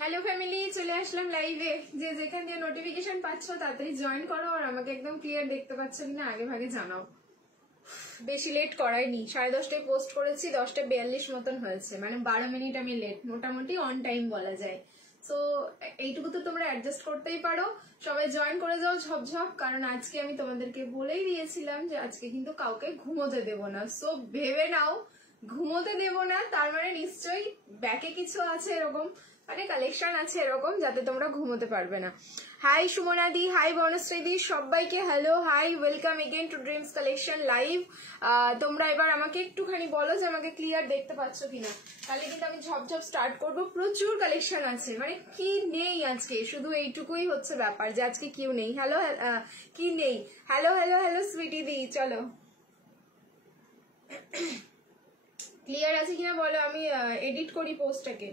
Hello family, চলে আসলাম লাইভে। যে যেখান দিয়ে নোটিফিকেশন পাচ্ছ তাড়াতাড়ি জয়েন করো, আর আমাকে একদম ক্লিয়ার দেখতে পাচ্ছ কিনা আগে ভাগে জানাও। বেশি লেট করাইনি, 10:30টায় পোস্ট করেছি, 10:42 মতন হয়েছে, মানে 12 মিনিট আমি লেট, মোটামুটি অন টাইম বলা যায়। সো এইটুকু তো তোমরা অ্যাডজাস্ট করতেই পারো। সবাই জয়েন করে যাও ঝপঝপ, কারণ আজকে আমি তোমাদেরকে বলেই দিয়েছিলাম যে আজকে কিন্তু কাউকে ঘুমোতে দেব না। সো ভেবে নাও ঘুমোতে দেব না, তার মানে নিশ্চয়ই ব্যাকে কিছু আছে এরকম, মানে কালেকশন আছে এরকম যাতে তোমরা ঘুমোতে পারবে না। হাই সুমনাদি, হাই বনশ্রীদি, সবাইকে hello, hi, welcome again to dreams collection live. তোমরা এবার আমাকে একটুখানি বলো যে আমাকে ক্লিয়ার দেখতে পাচ্ছ কিনা, তাহলে কিন্তু আমি ঝপঝপ স্টার্ট করবো। প্রচুর কালেকশন আছে, মানে কি নেই আজকে, শুধু এইটুকুই হচ্ছে ব্যাপার যে আজকে কিউ নেই। হ্যালো, কি নেই? হ্যালো হ্যালো হ্যালো সুইটি দি, চলো ক্লিয়ার আছে কিনা বলো, আমি এডিট করি পোস্টটাকে।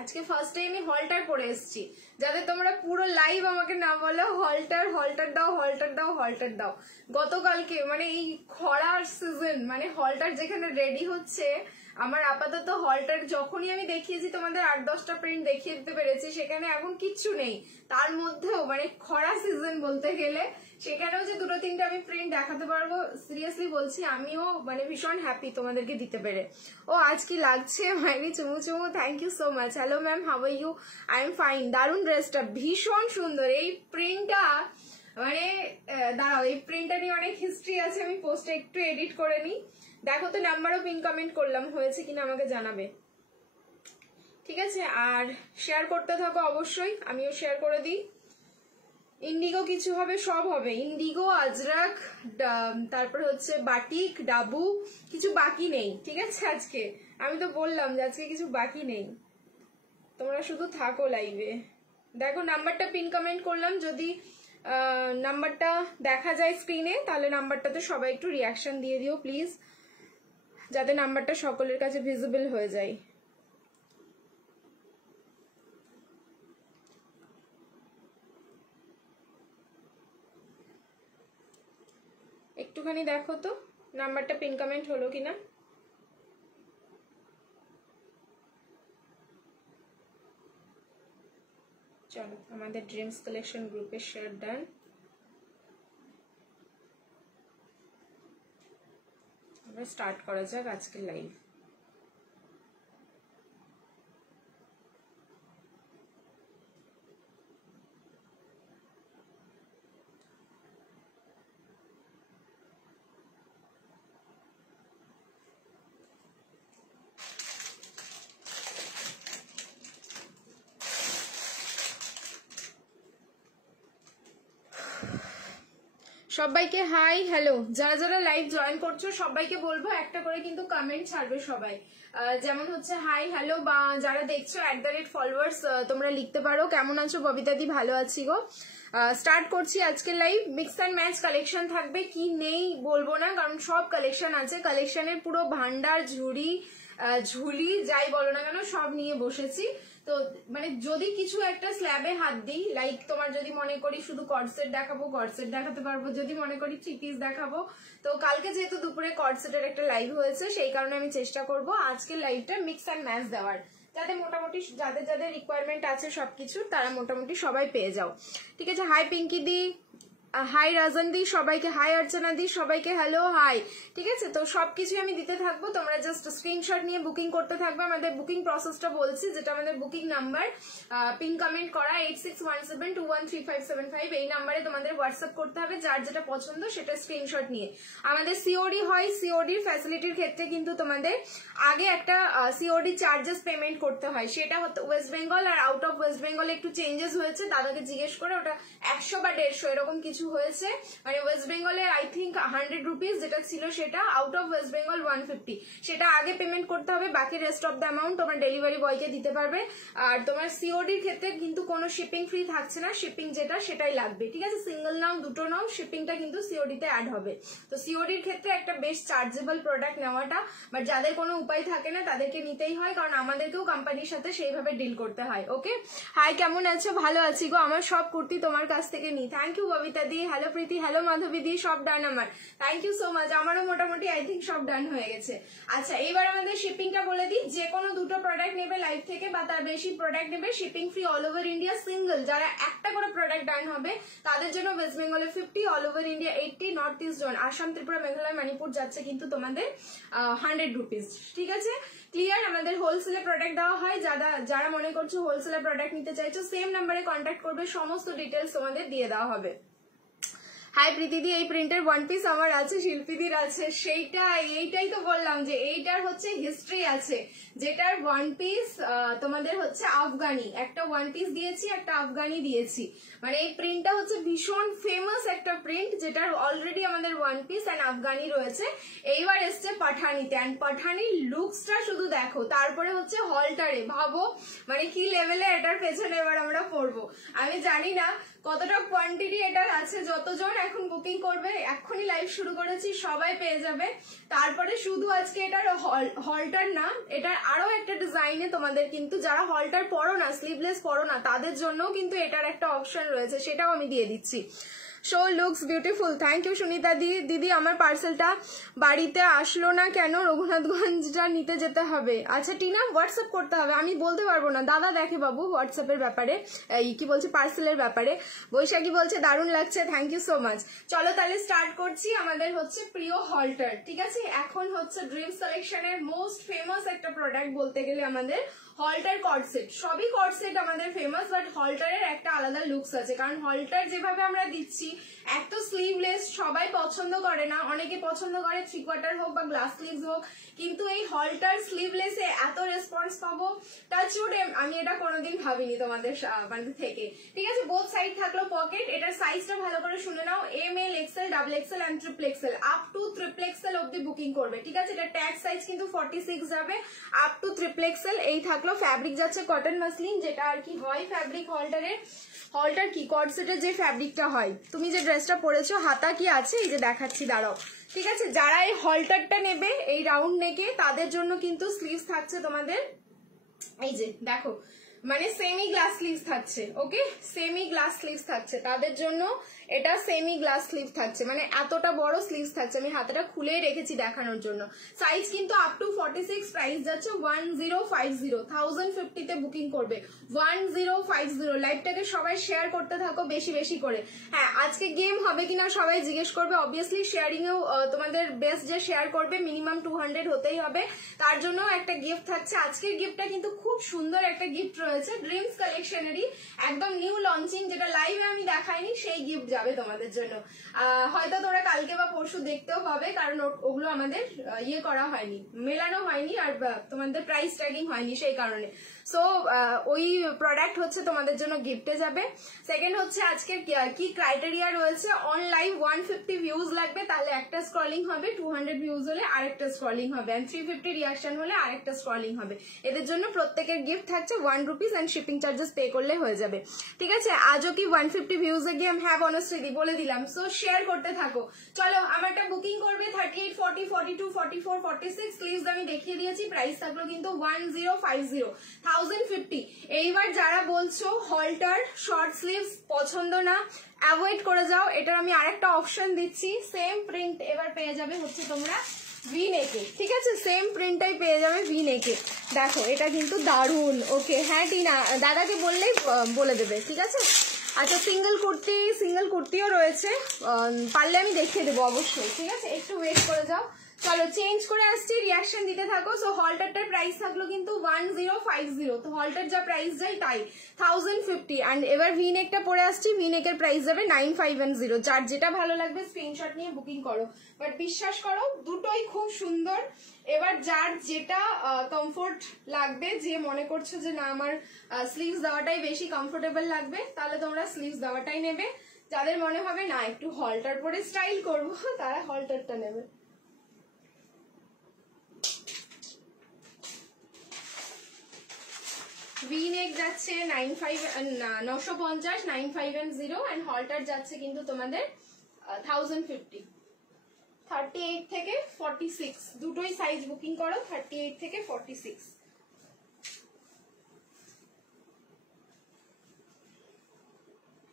আজকে ফার্স্ট টাইম আমি হলটার পরে এসেছি, যাতে তোমরা পুরো লাইভ আমাকে না বলো হলটার হলটার দাও হলটার দাও হলটার দাও। গতকালকে মানে এই খরার সিজন, মানে হলটার যেখানে রেডি হচ্ছে, আমার আপাতত হলটার যখনই আমি দেখিয়েছি তোমাদের 8-10টা প্রিন্ট দেখিয়ে দিতে পেরেছি, সেখানে এখন কিচ্ছু নেই। তার মধ্যেও মানে খরা সিজন বলতে গেলে সেখানেও যে 2-3টা আমি প্রিন্ট দেখাতে পারবো, সিরিয়াসলি বলছি, আমিও মানে ভীষণ হ্যাপি তোমাদেরকে দিতে পেরে। ও আজ কি লাগছে মাইরি, চুমু চুমু, thank you so much. Hello ma'am, how are you? I am fine. দারুণ ড্রেসটা, ভীষণ সুন্দর এই প্রিন্টটা। মানে দাঁড়াও, এই প্রিন্টটা নিয়ে অনেক হিস্ট্রি আছে, আমি পোস্টে একটু এডিট করে নিই। দেখো তো, নাম্বারও পিন কমেন্ট করলাম, হয়েছে কিনা আমাকে জানাবে, ঠিক আছে? আর শেয়ার করতে থাকো অবশ্যই, আমিও শেয়ার করে দিই। ইন্ডিগো কিছু হবে, সব হবে, ইন্ডিগো, আজরাক, তারপর হচ্ছে বাটিক, ডাবু, কিছু বাকি নেই, ঠিক আছে? আজকে আমি তো বললাম যে আজকে কিছু বাকি নেই, তোমরা শুধু থাকো লাইভে। দেখো নাম্বারটা পিন কমেন্ট করলাম, যদি নাম্বারটা দেখা যায় স্ক্রিনে তাহলে নাম্বারটাতে সবাই একটু রিয়াকশন দিয়ে দিও প্লিজ, যাতে নাম্বারটা সকলের কাছে ভিজিবল হয়ে যায়। একটুখানি দেখো তো নাম্বারটা পিন কমেন্ট হলো কিনা। চলো, আমাদের ড্রিমস কালেকশন গ্রুপে শেয়ার ডান। আমরা স্টার্ট করা যাক আজকের লাইভ। সবাইকে হাই হ্যালো, যারা যারা লাইভ জয়েন করছো সবাইকে বলবো একটা করে কিন্তু কমেন্ট ছাড়বে সবাই, যেমন হচ্ছে হাই হ্যালো, বা যারা দেখছো @ফলোয়ার্স তোমরা লিখতে পারো কেমন আছো ববিতাদি, ভালো আছি গো। স্টার্ট করছি আজকের live. Mix and match collection থাকবে, কি নেই বলবো না, কারণ সব কালেকশন আছে, কালেকশনের পুরো ভান্ডার, ঝুলি যাই বলো না কেন সব নিয়ে বসেছি। তো মানে যদি কিছু একটা স্ল্যাবে হাত দিই, লাইক তোমার যদি মনে করি শুধু কর্ডসেট দেখাবো, কর্ডসেট দেখাতে পারবো, যদি মনে করি 3 পিস দেখাবো। তো কালকে যেহেতু দুপুরে কর্ডসেটের একটা লাইভ হয়েছে, সেই কারণে আমি চেষ্টা করব আজকের লাইভটা মিক্স অ্যান্ড ম্যাচ দেওয়ার, যাতে মোটামুটি যাদের যাদের রিকোয়ারমেন্ট আছে সবকিছু তারা মোটামুটি সবাই পেয়ে যাও, ঠিক আছে? হাই পিঙ্কি দি, হাই রাজন দি, সবাইকে হাই, অর্চনা দি, সবাইকে হ্যালো হাই, ঠিক আছে? তো সবকিছুই আমি দিতে থাকবো, তোমরা জাস্ট স্ক্রিনশট নিয়ে বুকিং করতে থাকবে। আমাদের বুকিং প্রসেসটা বলছি, যেটা আমাদের বুকিং নাম্বার পিন কমেন্ট করা 8617213575, এই নাম্বারে তোমাদের হোয়াটসঅ্যাপ করতে হবে, যার যেটা পছন্দ সেটা স্ক্রিনশট নিয়ে। আমাদের সিওডি হয়, সিওডির ফ্যাসিলিটির ক্ষেত্রে কিন্তু তোমাদের আগে একটা সিওডি চার্জেস পেমেন্ট করতে হয়, সেটা হচ্ছে ওয়েস্ট বেঙ্গল আর আউট অফ ওয়েস্ট বেঙ্গল একটু চেঞ্জেস হয়েছে, দাদাকে জিজ্ঞেস করে, ওটা 100 বা 150 এরকম কিছু হয়েছে। মানে ওয়েস্ট বেঙ্গলে আই থিঙ্ক 100 রুপিস যেটা ছিল, সেটা আউট অফ ওয়েস্ট বেঙ্গল 150, সেটা আগে পেমেন্ট করতে হবে, বাকি রেস্ট অফ দ্য অ্যামাউন্ট তোমার ডেলিভারি বয়কে দিতে পারবে। আর তোমার সিওডির ক্ষেত্রে কিন্তু কোনো শিপিং ফ্রি থাকছে না, শিপিং যেটা সেটাই লাগবে, ঠিক আছে? সিঙ্গেল নাও দুটো নাও, শিপিংটা কিন্তু সিওডিতে অ্যাড হবে। তো সিওডির ক্ষেত্রে একটা বেশ চার্জেবল প্রোডাক্ট নেওয়াটা, বাট যাদের কোনো উপায় থাকে না তাদেরকে নিতেই হয়, কারণ আমাদেরকেও কোম্পানির সাথে সেইভাবে ডিল করতে হয়। ওকে, হাই কেমন আছো? ভালো আছি গো, আমার সব কুর্তি তোমার কাছ থেকে নিই। থ্যাংক ইউ ববিতা দি, হ্যালো প্রীতি, হ্যালো মাধবী দি, সব ডান আমার, থ্যাংক ইউ সো মাচ। আমারও মোটামুটি আই থিঙ্ক সব ডান হয়ে গেছে। আচ্ছা এবার আমাদের শিপিংটা বলে দিই, যে কোনো দুটো প্রোডাক্ট নেবে লাইভ থেকে বা তার বেশি প্রোডাক্ট নেবে, shipping free all over India. Single যারা একটা করে প্রোডাক্ট ডান হবে তাদের জন্য ওয়েস্ট বেঙ্গলে 50, all over India 80, north east zone Assam, Tripura, Meghalaya, Manipur যাচ্ছে কিন্তু তোমাদের 100 রুপিস। ঠিক আছে, ক্লিয়ার? আমাদের হোলসেলে প্রোডাক্ট দেওয়া হয়। যারা মনে করছো হোলসেলে প্রোডাক্ট নিতে চাইছো সেম নাম্বারে কন্ট্যাক্ট করবে, সমস্ত ডিটেলস তোমাদের দিয়ে দেওয়া হবে। হাই প্রীতিদি, এই প্রিন্টের ওয়ান পিস আমার আছে, শিল্পীদির আছে। এইটাই তো বললাম যে এইটার হচ্ছে হিস্ট্রি আছে, যেটার ওয়ান পিস তোমাদের হচ্ছে আফগানি, একটা ওয়ান পিস দিয়েছি, একটা আফগানি দিয়েছি। মানে এই প্রিন্টটা হচ্ছে ভীষণ ফেমাস একটা প্রিন্ট, যেটার অলরেডি আমাদের ওয়ান পিস অ্যান্ড আফগানি রয়েছে। এইবার এসছে পাঠানিতে, অ্যান্ড পাঠানির লুকসটা শুধু দেখো। তারপরে হচ্ছে হলটারে, ভাবো মানে কি লেভেলে এটার পেছনে এবার আমরা পড়বো। আমি জানি না কতটা কোয়ান্টিটি এটার আছে, যতজন এখন বুকিং করবে, এক্ষুনি লাইভ শুরু করেছি, সবাই পেয়ে যাবে। তারপরে শুধু আজকে এটার হলটার না, এটার আরো একটা ডিজাইনে তোমাদের কিন্তু যারা হলটার পরো না, স্লিভলেস পরো না, তাদের জন্যও কিন্তু এটার একটা অপশন রয়েছে, সেটাও আমি দিয়ে দিচ্ছি। So looks beautiful, thank you Sunita দিদি। আমার পার্সেলটা বাড়িতে আসলো না কেন? রঘুনাথগঞ্জটা নিতে যেতে হবে। আচ্ছা টিনা, হোয়াটসঅ্যাপ করতে হবে, আমি বলতে পারবো না, দাদা দেখে বাবু হোয়াটসঅ্যাপের ব্যাপারে, এই কি বলছে পার্সেলের ব্যাপারে। বৈশাখী বলছে দারুণ লাগছে, থ্যাংক ইউ সো মাচ। চলো তাহলে স্টার্ট করছি। আমাদের হচ্ছে প্রিয় হলটার, ঠিক আছে? এখন হচ্ছে ড্রিমস কালেকশনের মোস্ট ফেমাস একটা প্রোডাক্ট বলতে গেলে আমাদের হলটার কর্ডসেট। সবই কর্ডসেট আমাদের ফেমাস, বাট হলটারের একটা আলাদা লুকস আছে, কারণ হলটার যেভাবে আমরা দিচ্ছি, এক তো স্লিভলেস সবাই পছন্দ করে না, অনেকে পছন্দ করে 3/4 হোক বা গ্লাস স্লিভস হোক, কিন্তু এই হলটার স্লিভলেসে এত রেসপন্স পাবো, টাচউড আমি এটা কোনোদিন ভাবিনি তোমাদের মানে থেকে। ঠিক আছে, বোথ সাইড থাকলো পকেট। এটার সাইজটা ভালো করে শুনে নাও, ML, XL, XXL and XXL, up to XXL অব্দি বুকিং করবে। ঠিক আছে, এটা ট্যাগ সাইজ কিন্তু 46 যাবে, আপ টু XXL। এই থাকলো, ফ্যাব্রিক যাচ্ছে কটন মাসলিন, যেটা আর কি হয় ফ্যাব্রিক হলটারের। হলটার কি কর্ডসেটের যে ফ্যাব্রিকটা হয়, তুমি যে ড্রেসটা পরেছো হাতা কি আছে, এই যে দেখাচ্ছি দাঁড়াও। ঠিক আছে, যারা এই হলটারটা নেবে এই রাউন্ড নেকে, তাদের জন্য কিন্তু স্লিভস থাকছে তোমাদের, এই যে দেখো, মানে সেমি গ্লাস স্লিভস থাকছে। ওকে, সেমি গ্লাস স্লিভস থাকছে তাদের জন্য, এটা সেমি গ্লাস স্লিভ থাকছে, মানে এতটা বড় স্লিভস থাকছে। আমি হাতাটা খুলেই রেখেছি দেখানোর জন্য। সাইজ কিন্তু আপ টু 46, প্রাইস যাচ্ছে 1050, 1050 তে বুকিং করবে, 1050। লাইভটাকে সবাই শেয়ার করতে থাকো বেশি বেশি করে। হ্যাঁ, আজকে গেম হবে কিনা সবাই জিজ্ঞেস করবে, অবভিয়াসলি শেয়ারিং এও তোমাদের বেস্ট যে শেয়ার করবে, মিনিমাম 200 হতেই হবে, তার জন্য একটা গিফট থাকছে। আজকের গিফটটা কিন্তু খুব সুন্দর একটা গিফট রয়েছে, ড্রিমস কালেকশনেরই একদম নিউ লঞ্চিং, যেটা লাইভে আমি দেখাইনি, সেই গিফট যাবে তোমাদের জন্য। হয়তো তোমরা কালকে বা পরশু দেখতেও পাবে, কারণ ওগুলো আমাদের ইয়ে করা হয়নি, মেলানো হয়নি, আর তোমাদের প্রাইস ট্যাগিং হয়নি, সেই কারণে। সো ওই প্রোডাক্ট হচ্ছে তোমাদের জন্য গিফটে যাবে। সেকেন্ড হচ্ছে আজকের কি ক্রাইটেরিয়া রয়েছে, অন লাইভ 150 ভিউজ লাগবে, তাহলে একটা স্ক্রলিং হবে, 200 ভিউজ হলে আরেকটা স্ক্রলিং হবে, and 350 রিয়াকশন হলে আরেকটা স্ক্রলিং হবে। এদের জন্য প্রত্যেকের গিফট থাকছে 1 rupees, and shipping charges pay করলে হয়ে যাবে। ঠিক আছে, আজও কি 150 ভিউজে গিয়ে হ্যাঁ বনশ্রী বলে দিলাম। সো শেয়ার করতে থাকো। চলো, আমারটা বুকিং করবে 38, 40, 42, 44, 46 স্লিভস আমি দেখিয়ে দিয়েছি, প্রাইস থাকলো কিন্তু 1050, 1050। এইবার যারা বলছো হলটার শর্ট স্লিভস পছন্দ না, অ্যাভয়েড করে যাও, এটার আমি আরেকটা অপশন দিচ্ছি, সেম প্রিন্ট এবার পেয়ে যাবে হচ্ছে তোমরা ভি নেকে। ঠিক আছে, সেম প্রিন্টটাই পেয়ে যাবে ভি নেকে। দেখো এটা কিন্তু দারুণ। ওকে, হ্যাঁ টিনা, দাদাকে বললেই বলে দেবে। ঠিক আছে, আচ্ছা সিঙ্গেল কুর্তিও রয়েছে, পারলে আমি দেখিয়ে দেবো অবশ্যই। ঠিক আছে, একটু ওয়েট করে যাও। চলো চেঞ্জ করে আসছি, রিয়াকশন দিতে থাকো। সো হলটারটার প্রাইস থাকলো কিন্তু 1050, তো হলটার যা প্রাইস যায় তাই 1050। অ্যান্ড এবার ভি নেকটা পরে আসছি, ভি নেকের প্রাইস যাবে 9510। যার যেটা ভালো লাগবে স্ক্রিনশট নিয়ে বুকিং করো, বাট বিশ্বাস করো দুটোই খুব সুন্দর। এবার যার যেটা কমফোর্ট লাগবে, যে মনে করছো যে না আমার স্লিভস দেওয়াটাই বেশি কমফোর্টেবল লাগবে, তাহলে তোমরা স্লিভস দেওয়াটাই নেবে। যাদের মনে হবে না একটু হলটার পরে স্টাইল করবো, তারা হলটারটা নেবে। ভি নেক যাচ্ছে 950, 9510, অ্যান্ড হলটার যাচ্ছে কিন্তু তোমাদের 1050। 38 থেকে 46 দুটোই সাইজ বুকিং করো, 38 থেকে 46।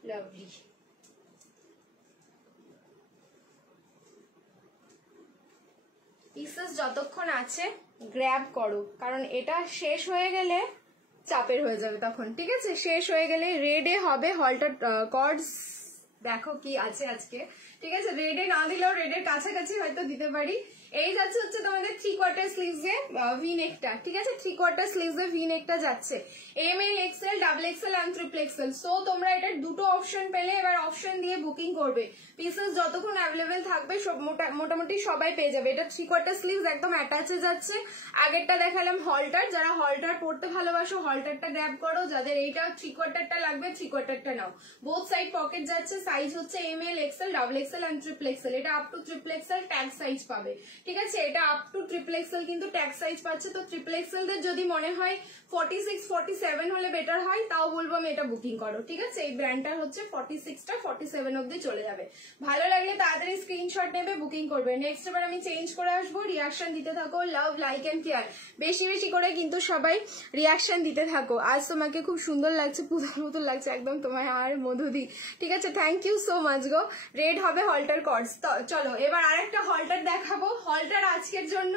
লাভলি। পিসেস যতক্ষণ আছে গ্র্যাব করো, কারণ এটা শেষ হয়ে গেলে চাপের হয়ে যাবে তখন। ঠিক আছে, শেষ হয়ে গেলে রেডে হবে হলটার কর্ডস। দেখো কি আছে আজকে। ঠিক আছে, রেডে না দিলেও রেডের কাছাকাছি হয়তো দিতে পারি। এই যাচ্ছে হচ্ছে তোমাদের 3/4 স্লিভসে ভি নেকটা। ঠিক আছে, 3/4 স্লিভসে ভি নেকটা যাচ্ছে। ML, XL, XXL and XXL। So তোমরা এটা দুটো অপশন পেলে এবার অপশন দিয়ে বুকিং করবে। পিসেস যতক্ষণ অ্যাভেলেবেল থাকবে সব মোটামুটি সবাই পেয়ে যাবে। এটা 3/4 স্লিভস একদম অ্যাটাচে যাচ্ছে। আগেরটা দেখালাম হলটার, যারা হলটার পড়তে ভালোবাসো হলটারটা গ্র্যাব করো, যাদের এইটা 3/4টা লাগবে 3/4টা নাও। বোথ সাইড পকেট যাচ্ছে। সাইজ হচ্ছে ML, XL, XXL and XXL। এটা up to XXL tag size পাবে। ঠিক আছে, এটা আপ টু XXL কিন্তু ট্যাগ সাইজ পাচ্ছে। তো XXL দের যদি মনে হয় 46, 47 হলে বেটার হয়, তাও বলবো আমি এটা বুকিং করো। ঠিক আছে, এই ব্র্যান্ডটার হচ্ছে 46টা 47 অব্দি চলে যাবে। ভালো লাগলে তাড়াতাড়ি স্ক্রিনশট নেবে, বুকিং করবে। নেক্সট এবার আমি চেঞ্জ করে আসবো। রিয়াকশন দিতে থাকো, লাভ, লাইক এন্ড কেয়ার বেশি বেশি করে কিন্তু সবাই রিয়াকশন দিতে থাকো। আজ তোমাকে খুব সুন্দর লাগছে, পুজোর মতো লাগছে একদম তোমায় আর মধুদি। ঠিক আছে, থ্যাংক ইউ সো মাচ গো। রেড হবে হলটার কর্ডস। চলো এবার আরেকটা হলটার দেখাবো। হলটার আজকের জন্য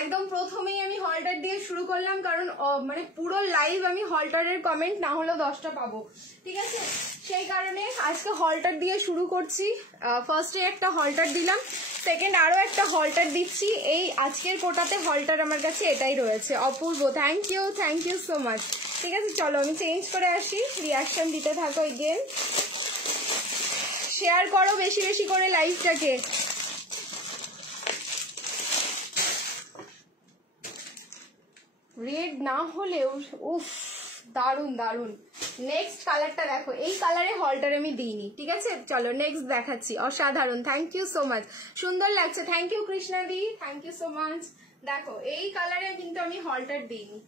একদম প্রথমেই আমি হলটার দিয়ে শুরু করলাম, কারণ মানে পুরো লাইভ আমি হলটারের কমেন্ট না হলেও 10টা পাবো। ঠিক আছে, সেই কারণে আজকে হলটার দিয়ে শুরু করছি। ফার্স্টে একটা হলটার দিলাম, সেকেন্ড আরো একটা হলটার দিচ্ছি। এই আজকের কোটাতে হলটার আমার কাছে এটাই রয়েছে। অপূর্ব, থ্যাংক ইউ সো মাচ। ঠিক আছে, চলো আমি চেঞ্জ করে আসি। রিয়াকশন দিতে থাকো, এগেন শেয়ার করো বেশি বেশি করে লাইভটাকে। রেড না হলেও উফ দারুন দারুন। নেক্সট কালারটা দেখো, এই কালারে হলটার আমি দিইনি। ঠিক আছে, চলো নেক্সট দেখাচ্ছি। অসাধারণ, থ্যাংক ইউ সো মাচ, সুন্দর লাগছে। থ্যাংক ইউ কৃষ্ণা দি, থ্যাংক ইউ সো মাচ। দেখো এই কালারে কিন্তু আমি হলটার দিইনি।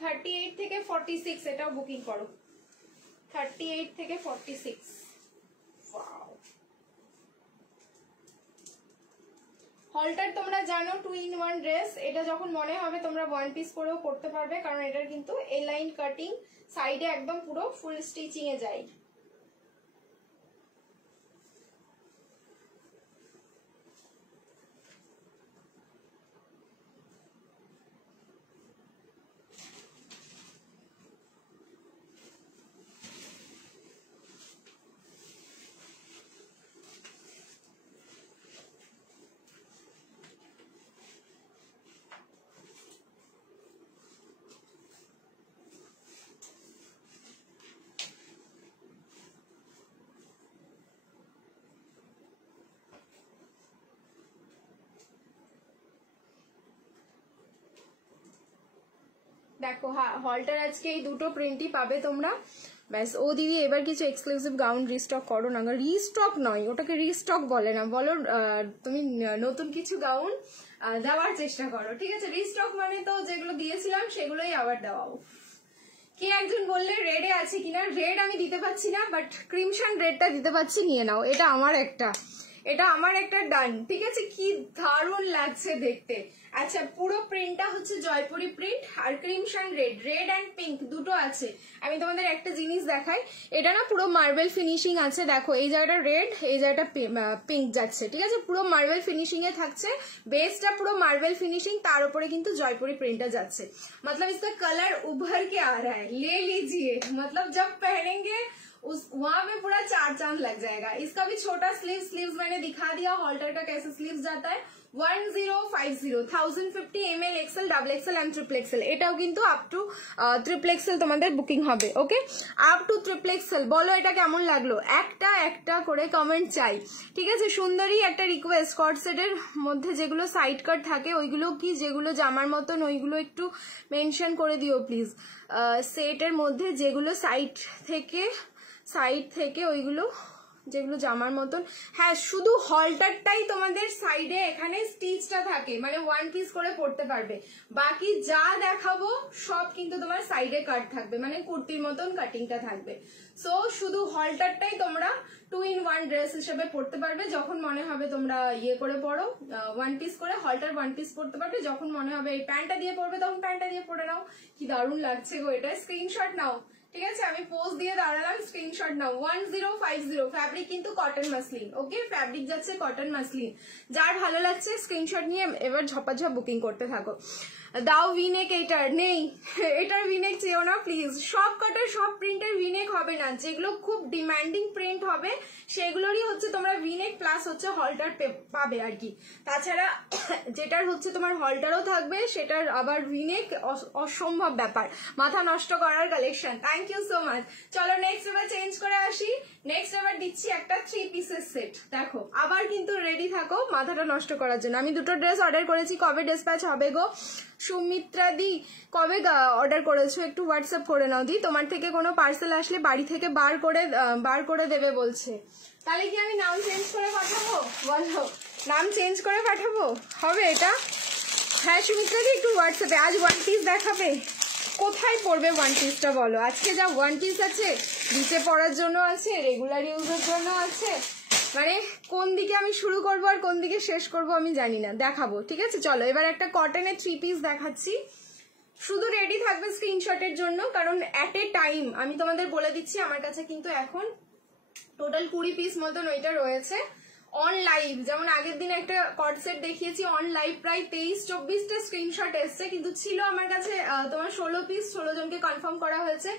$38 থেকে 46 এটাও বুকিং করো। 38 থেকে 46। ওয়াও, হলটার তোমরা জানো 2 in 1 ড্রেস। এটা যখন মনে হবে তোমরা 1 পিস করেও করতে পারবে, কারণ এটার কিন্তু এ লাইন কাটিং, সাইডে একদম পুরো ফুল স্টিচিং এ যায়। দেখো হলটার আজকে এই দুটো প্রিন্টই পাবে তোমরা। ব্যাস, ও দিদি এবার কিছু এক্সক্লুসিভ গাউন রিস্টক করো না। রিস্টক নয়, ওটাকে রিস্টক বলে না, বলো তুমি নতুন কিছু গাউন দেওয়ার চেষ্টা করো। ঠিক আছে, রিস্টক মানে তো যেগুলো দিয়েছিলাম সেগুলোই আবার দেওয়াও। কে একজন বললে রেডে আছে কিনা, রেড আমি দিতে পারছি না, বাট ক্রিমশন রেডটা দিতে পারছি, নিয়ে নাও। এটা আমার একটা ডান। ঠিক আছে, কি দারুণ লাগছে দেখতে। আচ্ছা, পুরো প্রিন্টটা হচ্ছে জয়পুরি প্রিন্ট আর crimson red, red and pink দুটো আছে। আমি তোমাদের একটা জিনিস দেখাই, এটা না পুরো মার্বেল ফিনিশিং আছে। দেখো এই জায়গাটা রেড, এই জায়গাটা পিঙ্ক যাচ্ছে। ঠিক আছে, পুরো মার্বেল ফিনিশিং এ থাকছে, বেসটা পুরো মার্বেল ফিনিশিং, তার উপরে কিন্তু জয়পুরি প্রিন্টটা যাচ্ছে। मतलब इसका कलर उभर के आ रहा है, ले लीजिए। मतलब जब पहनेंगे वहां पे पूरा 4 चांद लग जाएगा। इसका भी छोटा स्लीव्स मैंने दिखा दिया हॉल्टर का कैसे स्लीव्स जाता है। 1050 1050 ml XL XXL and XXL। এটাও কিন্তু আপ টু XXL তোমাদের বুকিং হবে। ওকে, আপ টু XXL। বলো এটা কেমন লাগলো, একটা করে কমেন্ট চাই। ঠিক আছে, সুন্দরী একটা রিকোয়েস্ট, কট সেটের মধ্যে যেগুলো সাইড কাট থাকে ওইগুলো কি, যেগুলো জামার মতন ওইগুলো একটু মেনশন করে দিও প্লিজ। সেটের মধ্যে যেগুলো সাইড থেকে ওইগুলো যেগুলো জামার মতন। হ্যাঁ, শুধু হলটারটাই তোমাদের সাইডে এখানে স্টিচটা থাকে, মানে ওয়ান পিস করে পড়তে পারবে। বাকি যা দেখাবো সব কিন্তু তোমার সাইডে কাট থাকবে, মানে কুর্তির মতন কাটিংটা থাকবে। সো শুধু হলটারটাই তোমরা 2 in 1 ড্রেস হিসেবে পড়তে পারবে। যখন মনে হবে তোমরা ইয়ে করে পড়ো, ওয়ান পিস করে হলটার ওয়ান পিস পড়তে পারবে। যখন মনে হবে এই প্যান্টটা দিয়ে পড়বে তখন প্যান্টটা দিয়ে পড়ে নাও। কি দারুণ লাগছে গো এটা, স্ক্রিনশট নাও, ঠিক আছে? আমি পোস্ট দিয়ে দাঁড়ালাম, স্ক্রিনশট নাও। 1050 ফ্যাব্রিক কিন্তু কটন মাসলিন, ওকে? ফ্যাব্রিক যাচ্ছে কটন মাসলিন। যার ভালো লাগছে স্ক্রিনশট নিয়ে এবার ঝপাঝপ বুকিং করতে থাকো। দাও ভিনেক, এটার নেই, এটার ভিনেক চেয়েও না প্লিজ। সব কটার সব প্রিন্টের ভিনেক হবে না, যেগুলো খুব ডিমান্ডিং প্রিন্ট হবে সেগুলোরই হচ্ছে তোমরা ভিনেক প্লাস হচ্ছে হলটার পাবে আর কি। তাছাড়া যেটার হচ্ছে তোমার হলটারও থাকবে সেটার আবার ভিনেক অসম্ভব ব্যাপার, মাথা নষ্ট করার collection. Thank you so much. চলো নেক্সট এবার চেঞ্জ করে আসি। নেক্সট এবার দিচ্ছি একটা 3 পিসের সেট। দেখো আবার কিন্তু রেডি থাকো মাথাটা নষ্ট করার জন্য। আমি দুটো ড্রেস অর্ডার করেছি, কবে ডিসপ্যাচ হবে গো? সুমিত্রা দি কবে অর্ডার করেছো একটু হোয়াটসঅ্যাপ করে নাও দি। তোমার থেকে কোনো পার্সেল আসলে বাড়ি থেকে বার করে দেবে বলছে। তাহলে কি আমি নাম চেঞ্জ করে পাঠাবো? বলো, নাম চেঞ্জ করে পাঠাবো? হবে এটা? হ্যাঁ সুমিত্রা দি একটু হোয়াটসঅ্যাপে। আজ ওয়ান পিস দেখাবে, কোথায় পড়বে ওয়ান পিসটা বলো? আজকে যা ওয়ান পিস আছে, নিচে পড়ার জন্য আছে, রেগুলার ইউজের জন্য আছে, মানে কোন দিকে আমি শুরু করবো আর কোন দিকে শেষ করব আমি জানি না। দেখাবো, ঠিক আছে? চলো এবার একটা কটনের 3 পিস দেখাচ্ছি। শুধু রেডি থাকবে স্ক্রিনশটের জন্য, কারণ অ্যাট এ টাইম আমি তোমাদের বলে দিচ্ছি আমার কাছে কিন্তু এখন টোটাল 20 পিস মতন ওইটা রয়েছে। অন লাইভ যেমন আগের দিন একটা কট সেট দেখিয়েছি, অন লাইভ প্রায় 23-24টা স্ক্রিনশট এসছে, কিন্তু ছিল আমার কাছে তোমার 16 পিস, 16 জনকে কনফার্ম করা হয়েছে।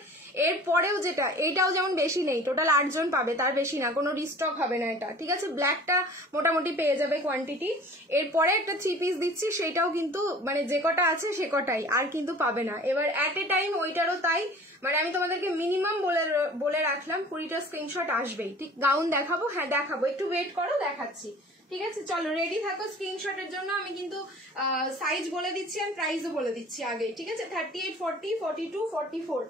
এরপরেও যেটা, এটাও যেমন বেশি নেই, টোটাল 8 জন পাবে, তার বেশি না, কোনো রিস্টক হবে না এটা, ঠিক আছে? ব্ল্যাকটা মোটামুটি পেয়ে যাবে কোয়ান্টিটি। এরপরে একটা 3 পিস দিচ্ছি, সেইটাও কিন্তু মানে যে কটা আছে সে কটাই, আর কিন্তু পাবে না। এবার অ্যাট এ টাইম ওইটারও তাই, মানে আমি তোমাদেরকে মিনিমাম বলে রাখলাম 20টা স্ক্রিনশট আসবেই। ঠিক গাউন দেখাবো? হ্যাঁ দেখাবো, একটু ওয়েট করো, দেখাচ্ছি, ঠিক আছে? চলো রেডি থাকো স্ক্রিনশটের জন্য। আমি কিন্তু সাইজ বলে দিচ্ছি আর প্রাইসও বলে দিচ্ছি আগে, ঠিক আছে? 38, 40, 42, 44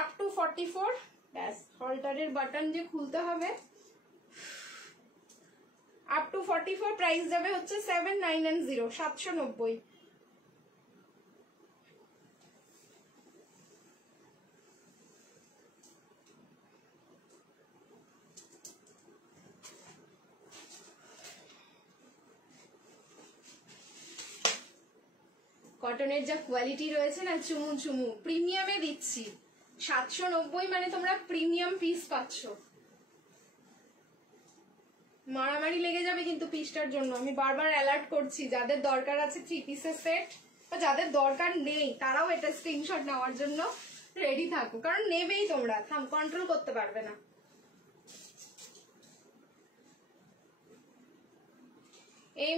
আপ টু 44। ব্যাস, হলটারের বাটন যে খুলতে হবে। আপ টু 44 প্রাইস যাবে হচ্ছে 790, 790। কটনের যা কোয়ালিটি রয়েছে না, চুমু চুমু প্রিমিয়ামে দিচ্ছি। 790 মানে তোমরা প্রিমিয়াম পিস পাচ্ছ। মারামারি লেগে যাবে কিন্তু পিসটার জন্য, আমি বারবার অ্যালার্ট করছি। যাদের দরকার আছে 3 পিসের সেট, বা যাদের দরকার নেই তারাও এটা স্ক্রিনশট নেওয়ার জন্য রেডি থাকো, কারণ নেবেই তোমরা, কন্ট্রোল করতে পারবে না।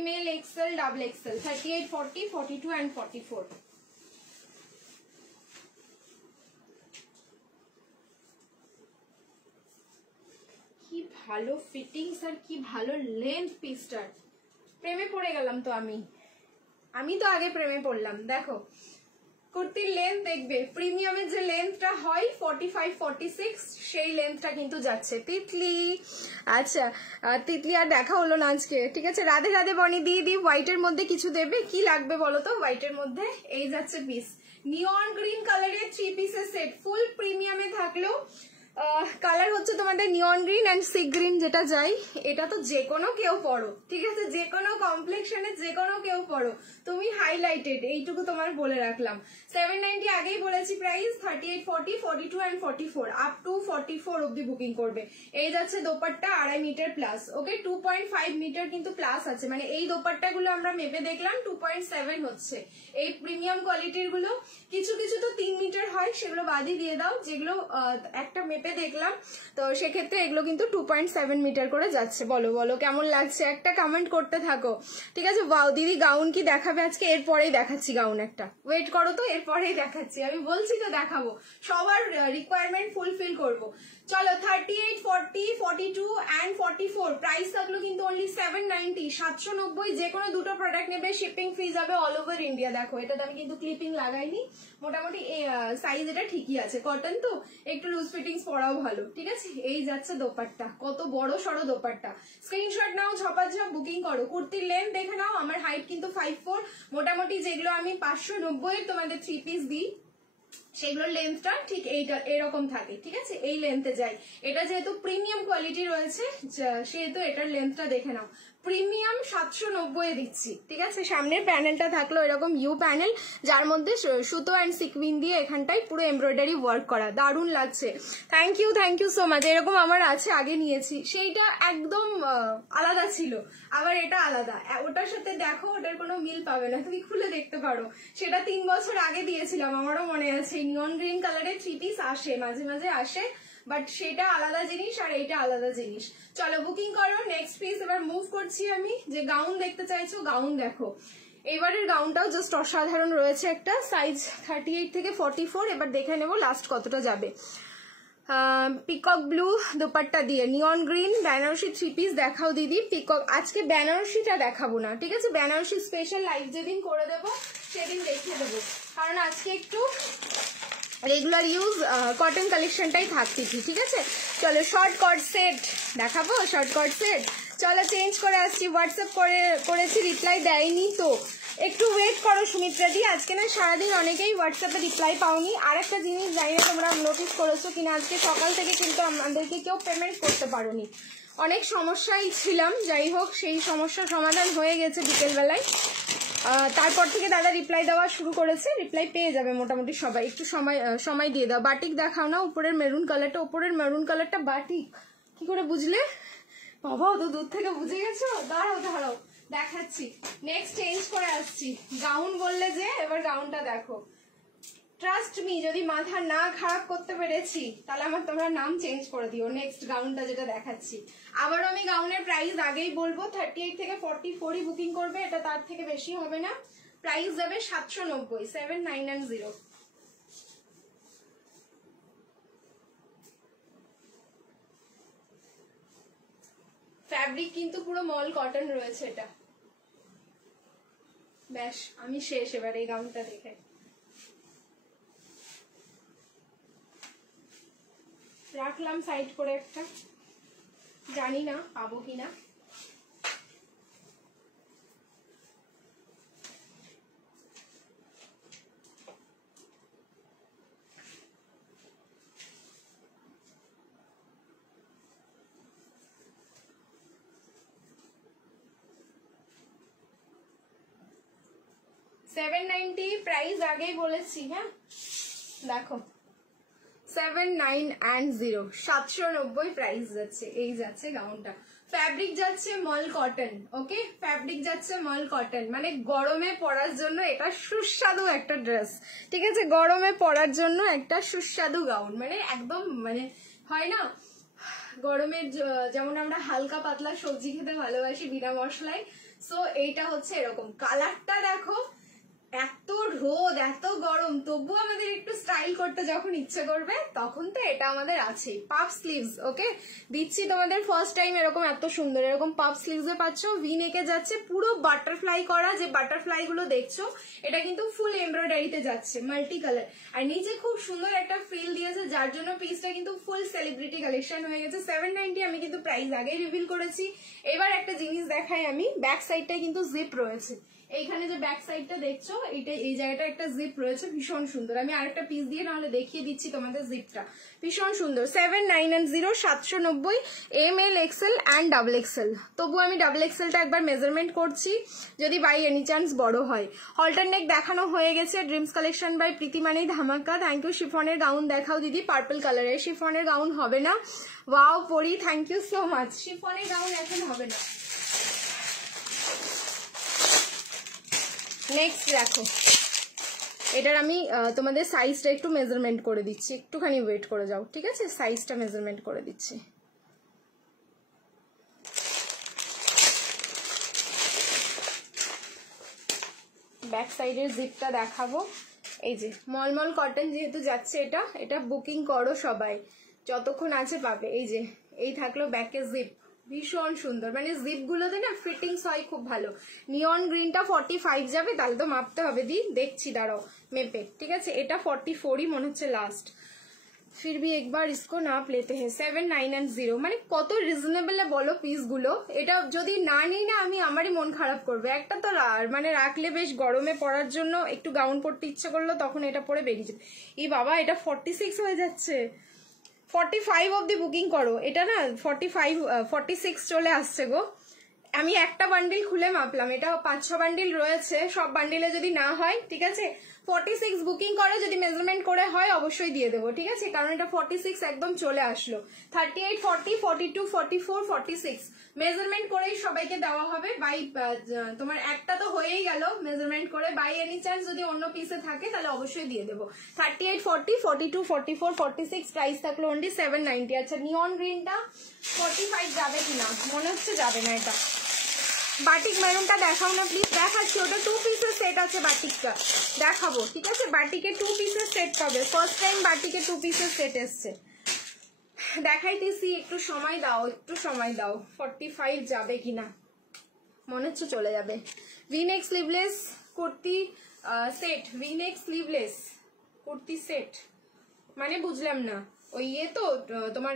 ML, XL, double XL, 38, 40, 42 and 44। কি ভালো ফিটিংস আর কি ভালো লেন্থ পিসটার, প্রেমে পড়ে গেলাম তো আমি তো আগে প্রেমে পড়লাম। দেখো কুর্তির লেন্থ দেখবে, প্রিমিয়ামের যে লেন্থটা হয় 45, 46 সেই লেন্থটা কিন্তু যাচ্ছে। তিতলি, আচ্ছা তিতলি আর দেখা হলো না আজকে, ঠিক আছে? রাধে রাধে বনি দি। হোয়াইটের মধ্যে কিছু দেবে? কি লাগবে বলো তো হোয়াইটের মধ্যে? এই যাচ্ছে পিস, নিয়ন গ্রিন কালারের 3 পিসের সেট, ফুল প্রিমিয়ামে থাকলেও কালার হচ্ছে তোমাদের নিয়ন গ্রিন অ্যান্ড সি গ্রিন, যেটা যাই। এটা তো যে কোনো কেউ পড়ো, ঠিক আছে? যে কোনো কমপ্লেক্সনে যে কোনো কেউ পড়ো, তুমি হাইলাইটেড, এইটুকু তোমার বলে রাখলাম। 790 আগেই বলেছি প্রাইস। 38, 40, 42 and 44 আপ টু 44 অব্দি বুকিং করবে। এই যাচ্ছে দোপাট্টা 2.5 মিটার প্লাস, ওকে? 2.5 মিটার কিন্তু প্লাস আছে, মানে এই দোপাট্টাগুলো আমরা মেপে দেখলাম 2.7 হচ্ছে। এই প্রিমিয়াম কোয়ালিটির গুলো কিছু কিছু তো 3 মিটার হয়, সেগুলো বাদই দিয়ে দাও। যেগুলো একটা মেপে দেখলাম, তো সেক্ষেত্রে এগুলো কিন্তু 2.7 মিটার করে যাচ্ছে। বলো বলো কেমন লাগছে, একটা কমেন্ট করতে থাকো, ঠিক আছে? ওয়াও দিদি, গাউন কি দেখাবে আজকে? এরপরেই দেখাচ্ছি গাউন একটা, ওয়েট করো তো, এরপরেই দেখাচ্ছি। আমি বলছি তো দেখাবো, সবার রিকোয়ারমেন্ট ফুলফিল করবো। চলো 38, 40, 42 and 44 প্রাইস থাকলো কিন্তু অনলি 790, 790। যে কোনো দুটো প্রোডাক্ট নেবে, শিপিং ফ্রি যাবে অল ওভার ইন্ডিয়া। দেখো এটাতে আমি কিন্তু ক্লিপিং লাগাইনি, মোটামুটি সাইজ এটা ঠিকই আছে, কটন তো একটু লুজ ফিটিংস পরাও ভালো, ঠিক আছে। এই যাচ্ছে দোপাট্টা, কত বড় সড়ো দোপাট্টা। স্ক্রিনশট নাও, ঝপাঝপ বুকিং করো। কুর্তির লেন্থ দেখে নাও, আমার হাইট কিন্তু 5'4", মোটামুটি যেগুলো আমি 590 তোমাদের 3 পিস দিই সেগুলোর লেন্থটা ঠিক এইটা এরকম থাকে, ঠিক আছে, এই লেন্থে যায়। এটা যেহেতু প্রিমিয়াম কোয়ালিটি রয়েছে সেহেতু এটার লেন্থটা দেখে নাও, প্রিমিয়াম 790 দিচ্ছি, ঠিক আছে। সামনের প্যানেলটা থাকলো এরকম ইউ প্যানেল, যার মধ্যে সুতো অ্যান্ড সিকুইন দিয়ে এখানটায় পুরো এমব্রয়ডারি ওয়ার্ক করা, দারুণ লাগছে। Thank you so much. এরকম আমার আছে, আগে নিয়েছি, সেইটা একদম আলাদা ছিল, আবার এটা আলাদা। ওটার সাথে দেখো ওটার কোনো মিল পাবে না, তুমি খুলে দেখতে পারো। সেটা 3 বছর আগে দিয়েছিলাম, আমারও মনে আছে। নিয়ন গ্রিন কালারের 3 পিস আসে, মাঝে মাঝে আসে, বাট সেটা আলাদা জিনিস আর এইটা আলাদা জিনিস। চলো বুকিং করো। নেক্সট পিস এবার মুভ করছি আমি। যে গাউন দেখতে চাইছো, গাউন দেখো। এবারের গাউনটাও জাস্ট অসাধারণ রয়েছে, একটা সাইজ 38 থেকে 44। এবার দেখে নেবো লাস্ট কতটা যাবে। পিকক ব্লু দোপাট্টা দিয়ে নিয়ন গ্রিন বেনারসি 3 পিস দেখাও দিদি। পিকক, আজকে বেনারসিটা দেখাবো না, ঠিক আছে, বেনারসি স্পেশাল লাইভ যেদিন করে দেবো সেদিন দেখিয়ে দেবো, কারণ আজকে একটু রেগুলার ইউজ কটন কালেকশনটাই থাকতেছি, ঠিক আছে। চলো শর্ট কট সেট দেখাবো, শর্ট কট সেট। চলো চেঞ্জ করে আসছি, হোয়াটসঅ্যাপ করেছি, রিপ্লাই দেয়নি তো একটু ওয়েট করো সুমিত্রা দি। আজকে না সারাদিন অনেকেই হোয়াটসঅ্যাপে রিপ্লাই পাওনি। আর একটা জিনিস জানি না তোমরা নোটিস করেছো কিনা, আজকে সকাল থেকে কিন্তু আমাদেরকে কেউ পেমেন্ট করতে পারোনি, অনেক সমস্যায় ছিলাম। যাই হোক, সেই সমস্যার সমাধান হয়ে গেছে বিকেলবেলায়। তারপর থেকে দাদা রিপ্লাই দেওয়া শুরু করেছে, রিপ্লাই পেয়ে যাবে মোটামুটি সবাই। একটু সময় দিয়ে দাও। বাটিক দেখাও না, উপরের মেরুন কালারটা, উপরের মেরুন কালারটা বাটিক, কি করে বুঝলে বাবা? তো দূর থেকে বুঝে গেছো? দাঁড়াও দেখাচ্ছি। নেক্সট চেঞ্জ করে আসছি। গাউন বললে যে, এবার গাউনটা দেখো। ট্রাস্ট মি, যদি মাথা না খারাপ করতে পেরেছি তাহলে আমার তোমরা নাম চেঞ্জ করে দিও। নেক্সট গাউনটা যেটা দেখাচ্ছি, আবারও আমি গাউনের প্রাইস আগেই বলবো, 38 থেকে 44 বুকিং করবে, এটা তার থেকে বেশি হবে না। প্রাইস যাবে 790, 7990। ফ্যাব্রিক কিন্তু পুরো মল কটন রয়েছে এটা। ব্যাস আমি শেষ এবার এই গাউনটা দেখে। রাখলাম সাইড করে একটা, জানি না পাবো কিনা। $790 প্রাইস আগেই বলেছি। হ্যাঁ দেখো 790, 790 প্রাইস যাচ্ছে। এই যাচ্ছে গাউনটা। ফ্যাব্রিক যাচ্ছে মল কটন, ওকে, ফ্যাব্রিক যাচ্ছে মল কটন, মানে গরমে পরার জন্য এটা সুস্বাদু একটা ড্রেস, ঠিক আছে, গরমে পরার জন্য একটা সুস্বাদু গাউন, মানে একদম মানে হয় না গরমের, যেমন আমরা হালকা পাতলা সবজি খেতে ভালোবাসি বিনা মশলায়, সো এইটা হচ্ছে এরকম। কালারটা দেখো, এত রোদ এত গরম, তবুও আমাদের একটু স্টাইল করতে যখন ইচ্ছে করবে তখন তো এটা আমাদের আছেই। পাফ স্লিভস, ওকে, দিচ্ছি তোমাদের ফার্স্ট টাইম এরকম এত সুন্দর এরকম পাফ স্লিভসে পাচ্ছ। ভি নেকে যাচ্ছে, পুরো বাটারফ্লাই করা, যে বাটারফ্লাই গুলো দেখছো এটা কিন্তু ফুল এমব্রয়ডারিতে যাচ্ছে, মাল্টি কালার, আর নিচে খুব সুন্দর একটা ফ্রিল দিয়েছে, যার জন্য পিসটা কিন্তু ফুল সেলিব্রিটি কালেকশন হয়ে গেছে। 790 আমি কিন্তু প্রাইস আগে রিভিল করেছি। এবার একটা জিনিস দেখাই আমি, ব্যাক সাইডটায় কিন্তু জিপ রয়েছে, এইখানে যে ব্যাক সাইডটা দেখছো এইটা, এই জায়গাটা একটা জিপ রয়েছে, ভীষণ সুন্দর। আমি আরেকটা পিস দিয়ে নাহলে দেখিয়ে দিচ্ছি তোমাদের জিপটা, ভীষণ সুন্দর। 790, 790 ML, XL অ্যান্ড XXL। তবু আমি XXLটা একবার মেজারমেন্ট করছি, যদি বাই এনি চান্স বড় হয়। হল্টার নেক দেখানো হয়ে গেছে। ড্রিমস কালেকশন বাই প্রীতি মানেই ধামাকা। Thank you. শিফনের গাউন দেখাও দিদি, পার্পল কালারের। শিফনের গাউন হবে না, ওয়াও পরি, থ্যাংক ইউ সো মাচ। শিফনের গাউন এখন হবে না। নেক্সট দেখো, এটার আমি তোমাদের সাইজটা একটু মেজারমেন্ট করে দিচ্ছি, একটুখানি ওয়েট করে যাও, ঠিক আছে, সাইজটা মেজারমেন্ট করে দিচ্ছি। ব্যাক সাইডের জিপটা দেখাবো। এই যে মলমল কটন যেহেতু যাচ্ছে, এটা বুকিং করো সবাই, যতক্ষণ আছে পাবে। এই যে এই থাকলো ব্যাকে জিপ, ভীষণ সুন্দর, মানে জিপ গুলোতে না ফিটিংস হয় খুব ভালো। নিয়ন গ্রিনটা 45 যাবে, তাহলে তো মাপতে হবে, দেখছি দাঁড়াও মেপে। ঠিক আছে, এটা 44ই মনে হচ্ছে লাস্ট। फिर भी एक बार इसको नाप लेते हैं। 7, 9 and 0 মানে কত রিজনেবল বলো পিস গুলো। এটা যদি না নিই না আমি, আমারই মন খারাপ করবে। একটা তো মানে রাখলে বেশ গরমে পরার জন্য, একটু গাউন পরতে ইচ্ছা করলো তখন এটা পরে বেরিয়ে যাবে। এই বাবা এটা 46 হয়ে যাচ্ছে। 45 অবধি বুকিং করো, এটা না 46 চলে আসছে গো। আমি একটা বান্ডিল খুলে মাপলাম, এটা 5-6 বান্ডিল রয়েছে, সব বান্ডিলে যদি না হয় ঠিক আছে 46 বুকিং করে, যদি মেজারমেন্ট করে হয় অবশ্যই দিয়ে দেবো। ঠিক আছে, কারণ এটা 46 একদম চলে আসলো। 38, 40, 42, 44, 46 মেজারমেন্ট করেই সবাইকে দেওয়া হবে। বাই তোমার একটা তো হয়েই গেল মেজারমেন্ট করে, বাই এনি চান্স যদি অন্য পিসে থাকে তাহলে অবশ্যই দিয়ে দেবো। 38, 40, 42, 44, 46 প্রাইস থাকলো অনলি 790। আচ্ছা নিয়ন গ্রিনটা 45 যাবে কিনা, মনে হচ্ছে যাবে না। এটা বাটিক মেরুনটা দেখাও না প্লিজ। দেখাচ্ছি, ওটা 2 পিসের সেট আছে, বাটিকটা দেখাবো। ঠিক আছে, বাটিকে 2 পিসের সেট পাবে, ফার্স্ট টাইম বাটিকে 2 পিসের সেট এসছে, দেখাইতেছি। একটু সময় দাও, একটু সময় দাও। 45 যাবে কিনা, মনে হচ্ছে চলে যাবে। V-neck sleeveless kurti set, V-neck sleeveless kurti set মানে বুঝলাম না। ওই ইয়ে তো তোমার,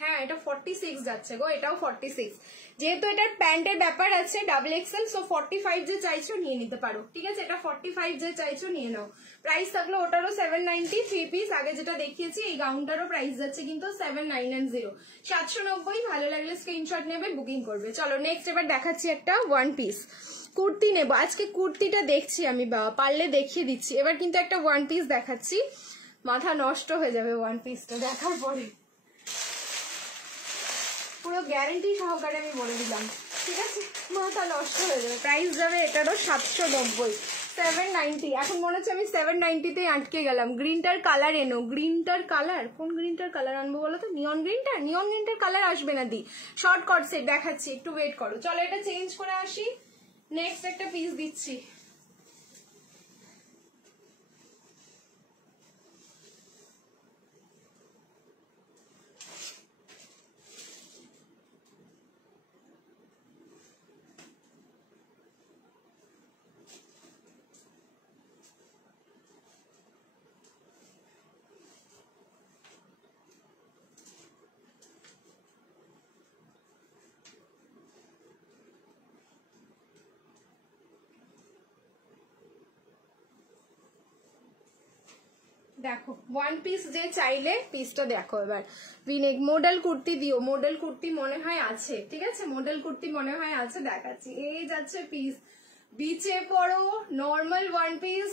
হ্যাঁ এটা 46 যাচ্ছে গো, এটাও 46। যেহেতু এটার প্যান্টের ব্যাপার আছে ডাবল এক্সেল, সো 45 যে চাইছো নিয়ে নিতে পারো। ঠিক আছে, এটা 45 যে চাইছো নিয়ে নাও। প্রাইস থাকলো ওটারও 790, 3 পিস আগে যেটা দেখিয়েছি। এই গাউনটারও প্রাইস যাচ্ছে কিন্তু 7, 9 and 0, 790। ভালো লাগলে স্ক্রিনশট নেবে, বুকিং করবে। চলো নেক্সট এবার দেখাচ্ছি একটা 1 পিস কুর্তি নেবো। আজকে কুর্তিটা দেখছি আমি, বাবা পারলে দেখিয়ে দিচ্ছি। এবার কিন্তু একটা 1 পিস দেখাচ্ছি, মাথা নষ্ট হয়ে যাবে 1 পিসটা দেখার পরে, পুরো গ্যারেন্টি সহকারে আমি বলে দিলাম। ঠিক আছে, মাথা নষ্ট হয়ে যাবে। প্রাইস যাবে এটারও 790, 790। এখন মনে হচ্ছে আমি 790তেই আটকে গেলাম। গ্রিনটার কালার এনো, গ্রিনটার কালার, কোন গ্রিনটার কালার আনবো বলো তো? নিয়ন গ্রিনটার, নিয়ন গ্রিনটার কালার আসবে না দি। শর্ট কট সেট দেখাচ্ছি, একটু ওয়েট করো। চলো এটা চেঞ্জ করে আসি, নেক্সট একটা পিস দিচ্ছি। দেখো 1 পিস যে চাইলে পিসটা দেখো। এবার ভিনেক মডেল কুর্তি দিও, মডেল কুর্তি মনে হয় আছে। ঠিক আছে, মডেল কুর্তি মনে হয় আছে, দেখাচ্ছি। এই যাচ্ছে পিস, বিচে পড়ো, নর্মাল 1 পিস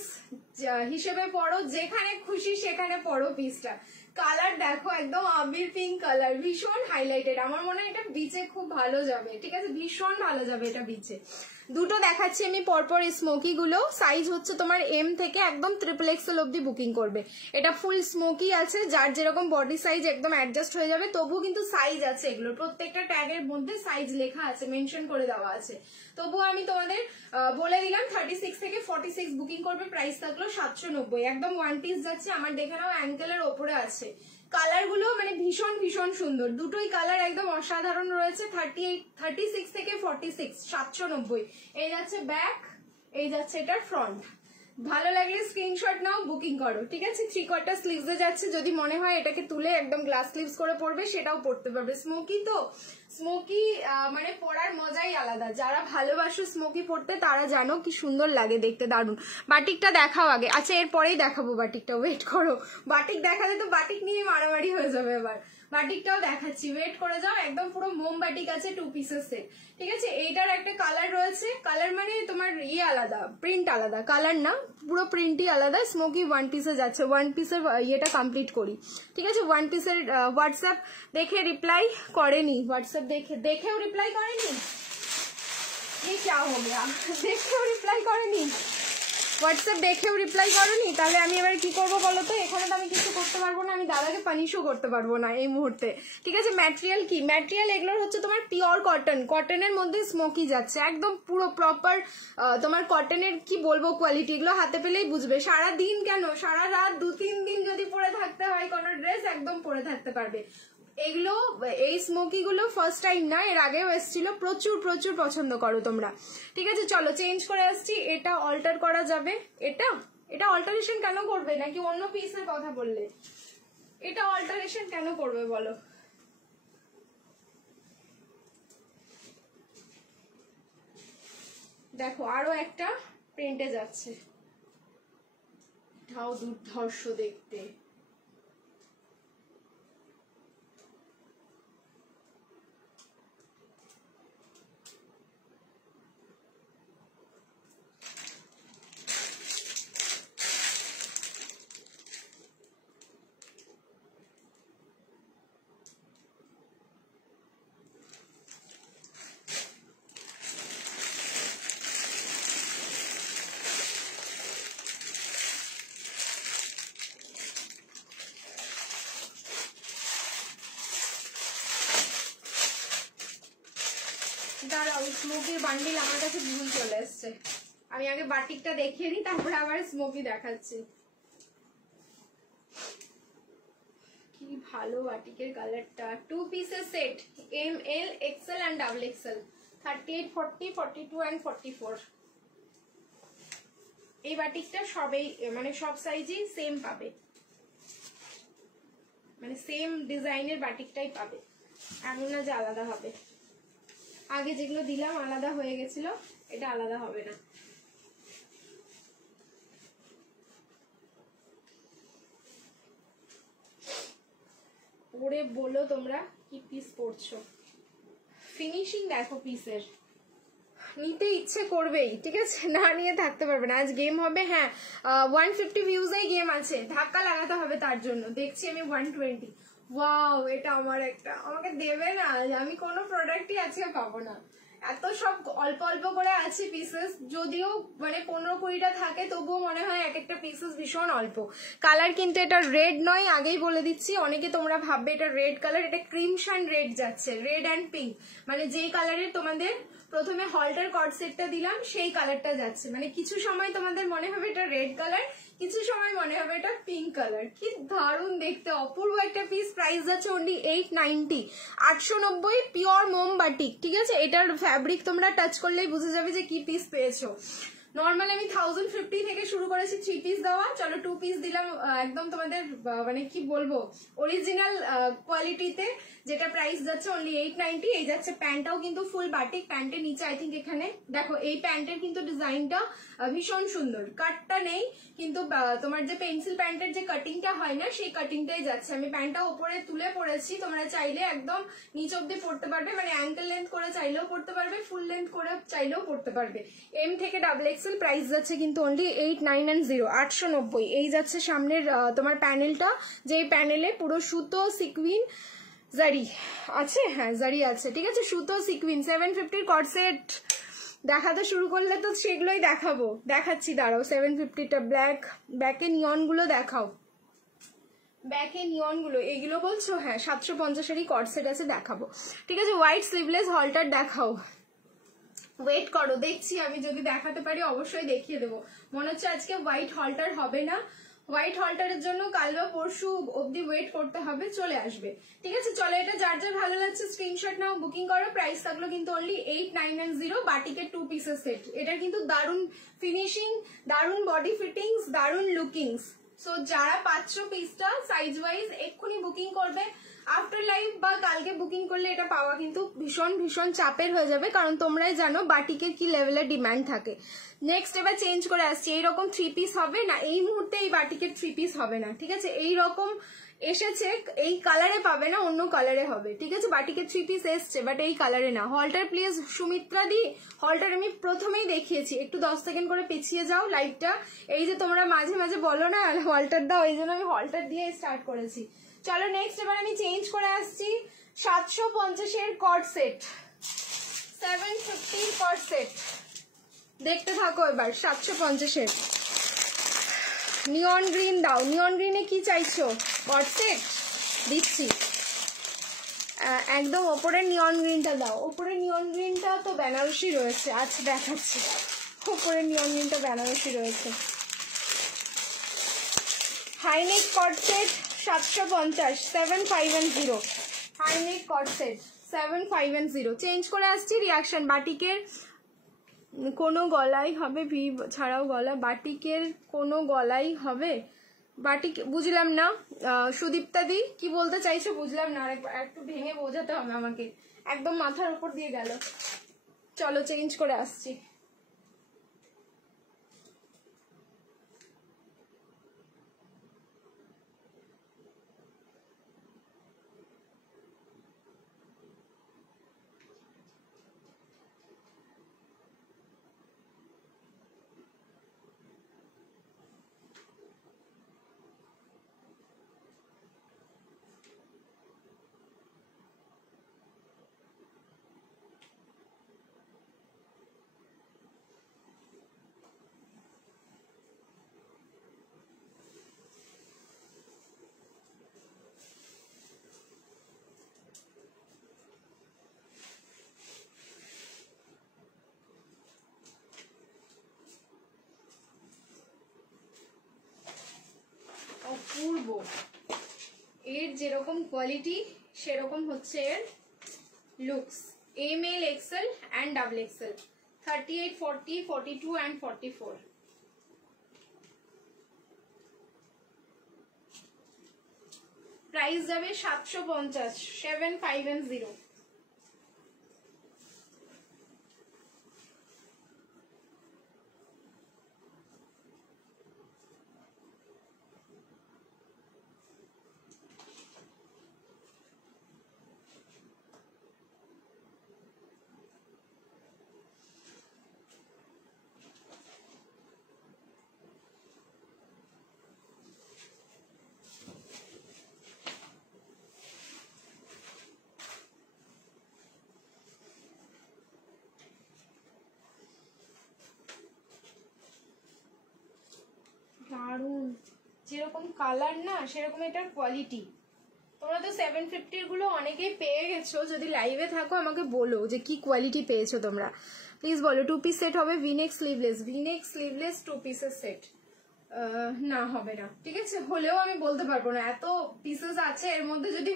হিসেবে পড়ো, যেখানে খুশি সেখানে পড়ো পিসটা। কালার দেখো একদম আবির পিঙ্ক কালার, ভীষণ হাইলাইটেড। আমার মনে হয় এটা বিচে খুব ভালো যাবে। ঠিক আছে, ভীষণ ভালো যাবে এটা বিচে। দুটো দেখাচ্ছি আমি পরপর। স্মোকি গুলো সাইজ হচ্ছে তোমার এম থেকে একদম ট্রিপল এক্সেল অব্দি বুকিং করবে। এটা ফুল স্মোকি আছে, যার যেরকম বডি সাইজ একদম অ্যাডজাস্ট হয়ে যাবে। তবুও কিন্তু সাইজ আছে, এগুলো প্রত্যেকটা ট্যাগের মধ্যে সাইজ লেখা আছে, মেনশন করে দেওয়া আছে। তবুও আমি তোমাদের বলে দিলাম 36 থেকে 46 বুকিং করবে। প্রাইস থাকলো 790, একদম 1 পিস যাচ্ছে। আমার দেখে নাও অ্যাঙ্কেলের ওপরে আছে। কালার গুলো মানে ভীষণ ভীষণ সুন্দর, দুটোই কালার একদম অসাধারণ রয়েছে। 36 থেকে 46, 790। এই যাচ্ছে ব্যাক, এই যাচ্ছে এটার ফ্রন্ট। ভালো লাগলে স্ক্রিনশট নাও, বুকিং করো। ঠিক আছে, 3/4 স্লিভসে যাচ্ছে। যদি মনে হয় এটাকে তুলে একদম গ্লাস স্লিভস করে পরবে, সেটাও পরতে পারবে। স্মোকি তো, স্মোকি মানে পরার মজাই আলাদা। যারা ভালোবাসো স্মোকি পরতে তারা জানো কি সুন্দর লাগে দেখতে, দারুণ। বাটিকটা দেখাও আগে। আচ্ছা এরপরেই দেখাবো বাটিকটা, ওয়েট করো। বাটিক দেখালে তো বাটিক নিয়ে মারামারি হয়ে যাবে। এবার বাটিকটাও দেখাচ্ছি, ওয়েট করে যাও। একদম পুরো মোম বাটিক আছে, 2 পিসের সেট। ঠিক আছে, এইটার একটা কালার রয়েছে, কালার মানে তোমার ইয়ে আলাদা, প্রিন্ট আলাদা, কালার না পুরো প্রিন্টই আলাদা। স্মোকি 1 পিসে যাচ্ছে। 1 পিসের ইয়েটা কমপ্লিট করি। ঠিক আছে, 1 পিসের হোয়াটসঅ্যাপ দেখে রিপ্লাই করেনি, হোয়াটসঅ্যাপ দেখেও রিপ্লাই করেনি। ये क्या हो गया, দেখেও রিপ্লাই করেনি। হোয়াটসঅ্যাপ দেখেও রিপ্লাই করোনি, তাহলে আমি এবার কি করবো বলো তো? এখানে তো আমি কিছু করতে পারবো না, আমি দাদাকে পানিশও করতে পারবো না এই মুহূর্তে, ঠিক আছে? ম্যাটেরিয়াল কি? ম্যাটেরিয়াল এগুলোর হচ্ছে তোমার পিওর কটন, কটনের মধ্যে স্মোকি যাচ্ছে, একদম পুরো প্রপার তোমার কটনের কি বলবো কোয়ালিটি, এগুলো হাতে পেলেই বুঝবে। সারা দিন কেন, সারা রাত 2-3 দিন যদি পরে থাকতে হয় কোনো ড্রেস, একদম পরে থাকতে পারবে। এগুলো এই স্মোকি গুলো ফার্স্ট টাইম না, এর আগেও এসেছিল, প্রচুর প্রচুর পছন্দ করো তোমরা, ঠিক আছে? চলো চেঞ্জ করে আসছি। এটা অল্টার করা যাবে, এটা অল্টারেশন কেন করবে? নাকি অন্য পিসের কথা বললে? এটা অল্টারেশন কেন করবে বলো? দেখো আরো একটা প্রিন্টে যাচ্ছে, এটাও দুর্ধর্ষ দেখতে। দাঁড়াও, স্মোকির বান্ডিল আমার কাছে ভুল চলে এসছে, আমি আগে বাটিকটা দেখিয়ে নিই, তারপরে আবার স্মোকি দেখাচ্ছি। কি ভালো বাটিকের কালারটা। 2 পিসের set, ML, XL and XXL, 38, 40, 42 and 44। এই বাটিকটা সবেই মানে সব সাইজেই সেম পাবে, মানে সেম ডিজাইনের বাটিকটাই পাবে, এমন না যে আলাদা হবে। আগে যেগুলো দিলাম আলাদা হয়ে গেছিল, এটা আলাদা হবে না। পরে বলো তোমরা কি পিস পরছো। ফিনিশিং দেখো পিসের, নিতে ইচ্ছে করবেই, ঠিক আছে? না নিয়ে থাকতে পারবে না। আজ গেম হবে, হ্যাঁ 150 ভিউজেই গেম আছে, ধাক্কা লাগাতে হবে তার জন্য। দেখছি আমি 120। ওয়াও, এটা আমার একটা, আমাকে দেবে না? আমি কোনো প্রোডাক্টই আজকে পাবো না, এত সব অল্প অল্প করে আছে পিসেস, যদিও মানে 15-20টা থাকে, তবুও মনে হয় এক একটা পিসেস ভীষণ অল্প। কালার কিন্তু এটা রেড নয়, আগেই বলে দিচ্ছি, অনেকে তোমরা ভাববে এটা রেড কালার, এটা ক্রিমশন রেড যাচ্ছে, রেড অ্যান্ড পিঙ্ক, মানে যেই কালারের তোমাদের প্রথমে হলটার কট সেটটা দিলাম সেই কালারটা যাচ্ছে। মানে কিছু সময় তোমাদের মনে হবে এটা রেড কালার, কিছু সময় মনে হবে এটা পিঙ্ক কালার। কি দারুণ দেখতে, অপূর্ব একটা পিস। প্রাইস যাচ্ছে অনলি 890, 890 পিওর মোমবাটিক, ঠিক আছে? এটার ফ্যাব্রিক তোমরা টাচ করলেই বুঝে যাবে যে কি পিস পেয়েছো। নর্মাল আমি 1050 থেকে শুরু করেছি 3 পিস দেওয়া, চলো 2 পিস দিলাম একদম তোমাদের মানে কি বলবো অরিজিনাল কোয়ালিটিতে, যেটা প্রাইস যাচ্ছে অনলি 890। এই যাচ্ছে প্যান্টটাও কিন্তু ফুল বাটিক, প্যান্টের নিচে আই থিঙ্ক এখানে দেখো এই প্যান্টের কিন্তু ডিজাইনটা ভীষণ সুন্দর, কাটটা নেই কিন্তু তোমার যে পেন্সিল প্যান্টের যে কাটিংটা হয় না সেই কাটিংটাই যাচ্ছে। আমি প্যান্টটা উপরে তুলে পরেছি, তোমরা চাইলে একদম নিচ অব্দি পড়তে পারবে, মানে অ্যাঙ্কেল লেন্থ করে চাইলেও পড়তে পারবে, ফুল লেন্থ করে চাইলেও পড়তে পারবে। M থেকে XXL প্রাইস যাচ্ছে কিন্তু অনলি 890, 890। এই যাচ্ছে সামনের তোমার প্যানেলটা, যে প্যানেলে পুরো সুতো সিকুইন জারি আছে, হ্যাঁ জারি আছে, ঠিক আছে? সুতো সিকুইন 750 কট সেট দেখাতে শুরু করলে তো সেগুলোই দেখাবো, দেখাচ্ছি দাঁড়াও। 750টা ব্যাকে নিয়ন গুলো দেখাও, ব্যাকে নিয়ন গুলো এইগুলো বলছো, হ্যাঁ 750-এরই কট সেট আছে, দেখাবো, ঠিক আছে? হোয়াইট স্লিভলেস হলটার দেখাও, ওয়েট করো দেখছি, আমি যদি দেখাতে পারি অবশ্যই দেখিয়ে দেবো। মনে হচ্ছে আজকে হোয়াইট হলটার হবে না, হোয়াইট হলটারের জন্য কাল বা পরশু অব্দি ওয়েট করতে হবে, চলে আসবে, ঠিক আছে? চলো এটা যার যার ভালো লাগছে স্ক্রিনশট নাও, বুকিং করো। প্রাইস থাকলো কিন্তু অনলি 890, বাটিকের 2 পিসের সেট। এটা কিন্তু দারুণ ফিনিশিং, দারুণ বডি ফিটিংস, দারুণ লুকিংস। সো যারা পাচ্ছ পিসটা সাইজ ওয়াইজ এক্ষুনি বুকিং করবে। আফটার লাইভ বা কালকে বুকিং করলে এটা পাওয়া কিন্তু ভীষণ ভীষণ চাপের হয়ে যাবে, কারণ তোমরাই জানো বাটিকের কি লেভেলের ডিমান্ড থাকে। নেক্সট এবার চেঞ্জ করে আসছি, এইরকম 3 পিস হবে না এই মুহূর্তে, এই বাটিকের 3 পিস হবে না, ঠিক আছে? এইরকম এসেছে, এই কালারে পাবে না, অন্য কালারে হবে, ঠিক আছে? বাটিকের 3 পিস এসছে, বাট এই কালারে না। হলটার প্লিজ সুমিত্রা দি, হলটার আমি প্রথমেই দেখিয়েছি, একটু 10 সেকেন্ড করে পিছিয়ে যাও লাইভটা। এই যে তোমরা মাঝে মাঝে বলো না হলটার দাও, এই জন্য আমি হলটার দিয়ে স্টার্ট করেছি। চলো নেক্সট এবার আমি চেঞ্জ করে আসছি। 750-এর কট সেট, 750 কট সেট দেখতে থাকো এবার। 750-এর নিয়ন গ্রিন দাও। নিয়ন গ্রিনে কি চাইছো? কট সেট দিচ্ছি। একদম ওপরে নিয়ন গ্রিনটা দাও। ওপরে নিয়ন গ্রিনটা তো বেনারসি রয়েছে। আচ্ছা দেখাচ্ছি, ওপরে নিয়ন গ্রিনটা বেনারসি রয়েছে। হাইনেক কট সেট 750, 7510। হাইনেক কট সেট 7510। চেঞ্জ করে আসছি। রিয়াকশন বাটিকের কোনো গলাই হবে, ভি ছাড়াও গলা, বাটিকের কোনো গলাই হবে? বাটিক বুঝলাম না সুদীপ্তা দি, কি বলতে চাইছো বুঝলাম না, একটু ভেঙে বোঝাতে হবে আমাকে, একদম মাথার উপর দিয়ে গেল। চলো চেঞ্জ করে আসছি। অপূর্ব, এর যেরকম কোয়ালিটি সেরকম হচ্ছে এর looks. M L XL and double XL, 38, 40, 42 and 44। Price যাবে 750, 7510। দারুন, যেরকম কালার না সেরকম এটার কোয়ালিটি। তোমরা তো 750 গুলো অনেকেই পেয়ে গেছো, যদি লাইভে থাকো আমাকে বলো যে কি কোয়ালিটি পেয়েছো তোমরা, প্লিজ বলো। 2 পিস সেট হবে, ভিনেক স্লিভলেস, ভিনেক স্লিভলেস 2 পিসের সেট। না হবে না, ঠিক আছে, হলেও আমি বলতে পারবো না, এত পিসেস আছে এর মধ্যে, যদি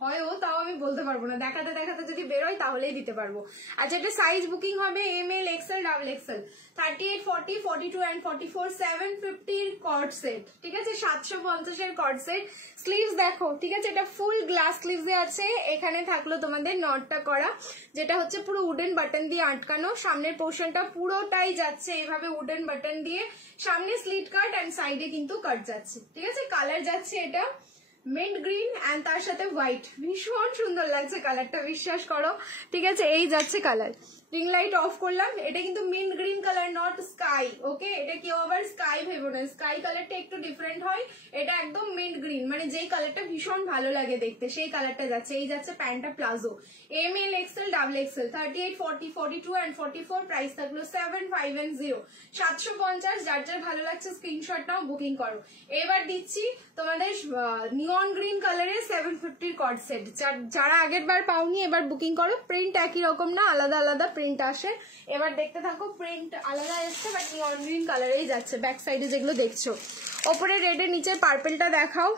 হয়ও তাও আমি বলতে পারবো না, দেখাতে দেখাতে যদি বেরোয় তাহলেই দিতে পারবো। আচ্ছা, এটা সাইজ বুকিং হবে M L XL double XL, 38, 40, 42 and 44, 750 coord set, ঠিক আছে, 750 এর কর্ড সেট। স্লিভস দেখো, ঠিক আছে, এটা ফুল গ্লাস স্লিভসে আছে। এখানে থাকলো তোমাদের নটটা করা, যেটা হচ্ছে পুরো উডেন বাটন দিয়ে আটকানো। সামনের পোর্শনটা পুরোটাই যাচ্ছে এইভাবে উডেন বাটন দিয়ে, সামনে স্লিট কাট অ্যান্ড সাইডে কিন্তু কাট যাচ্ছে, ঠিক আছে। কালার যাচ্ছে এটা মিন্ট গ্রিন অ্যান্ড তার সাথে হোয়াইট, ভীষণ সুন্দর লাগছে কালারটা, বিশ্বাস করো, ঠিক আছে। এই যাচ্ছে কালার, রিং লাইট অফ করলাম। এটা কিন্তু mint green colour, not sky, okay. এটা কেউ আবার স্কাই ভেবো না, স্কাই কালারটা একটু ডিফারেন্ট হয়, এটা একদম মিন্ট গ্রিন, মানে যেই কালারটা ভীষণ ভালো লাগে দেখতে সেই কালারটা যাচ্ছে। এই যাচ্ছে প্যান্টটা palazzo, M L XL double XL, 38, 40, 42 and 44। Price থাকলো 7510, 750। যার যার ভালো লাগছে স্ক্রিনশট নাও, বুকিং করো। এবার দিচ্ছি তোমাদের নিয়ন গ্রিন কালারের 750 কর্ড সেট। যারা আগের বার পাওনি এবার বুকিং করো। প্রিন্ট একই রকম না, আলাদা আলাদা প্রিন্ট আসে। এবার দেখতে থাকো, প্রিন্ট আলাদা এসছে বাট নিয়ন গ্রিন কালারেই যাচ্ছে। ব্যাক সাইডে যেগুলো দেখছো, ওপরে রেডের নিচে পার্পেলটা দেখাও।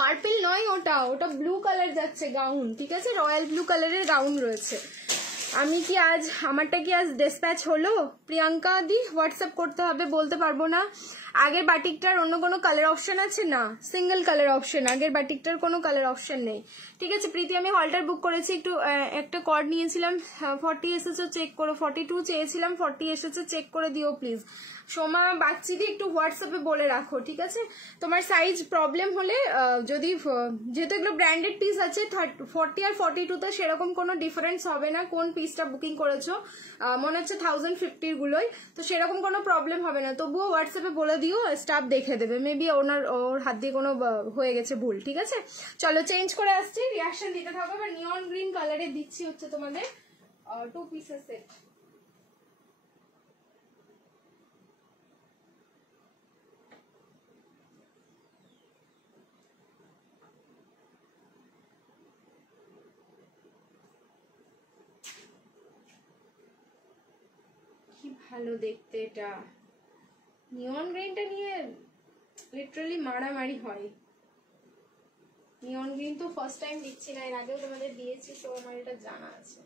পার্পেল নয়, ওটা ব্লু কালার যাচ্ছে গাউন, ঠিক আছে, রয়্যাল ব্লু কালারের গাউন রয়েছে। আমি কি আজ, আমারটা কি আজ ডিসপ্যাচ হলো? প্রিয়াঙ্কা দি হোয়াটসঅ্যাপ করতে হবে, বলতে পারবো না। আগের বাটিকটার অন্য কোনো কালার অপশন আছে? না, সিঙ্গেল কালার অপশন, আগের বাটিকটার কোনো কালার অপশন নেই, ঠিক আছে। প্রীতি, আমি হলটার বুক করেছি, একটু একটা কর্ড নিয়েছিলাম, 40 এসেছে চেক করো, 42 চেয়েছিলাম, 40 এসেছে চেক করে দিও প্লিজ। সোমা বাচ্চিদি একটু হোয়াটসঅ্যাপে বলে রাখো, ঠিক আছে। তোমার সাইজ প্রবলেম হলে, যদি যেহেতু এগুলো ব্র্যান্ডেড পিস আছে, 40 আর 42 তে সেরকম কোনো ডিফারেন্স হবে না। কোন পিসটা বুকিং করেছো মনে হচ্ছে 1050 গুলোই, তো সেরকম কোনো প্রবলেম হবে না। তবুও হোয়াটসঅ্যাপে বলে দিও, স্টাফ দেখে দেবে, মেবি ওর হাত দিয়ে কোনো হয়ে গেছে ভুল, ঠিক আছে। চলো চেঞ্জ করে আসছি, রিয়াকশন দিতে থাকো। এবার নিয়ন গ্রিন কালারে দিচ্ছি হচ্ছে তোমাদের 2 পিসের সেট। ভালো দেখতে এটা। নিয়ন গ্রিনটা নিয়ে লিটারালি মারামারি হয়। নিয়ন গ্রিন তো ফার্স্ট টাইম দিচ্ছি না, এর আগেও তোমাদের দিয়েছি, সো আমার এটা জানা আছে।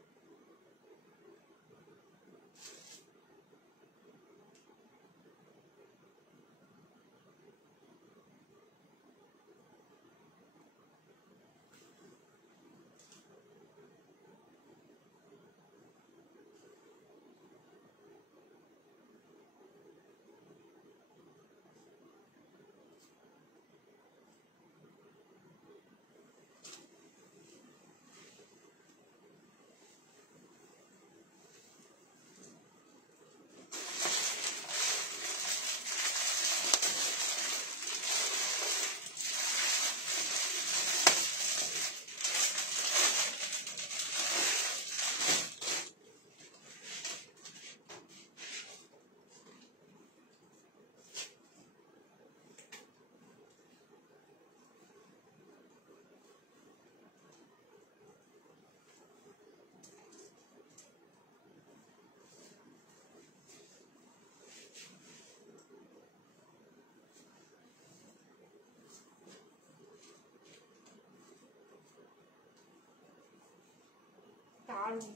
দারুণ,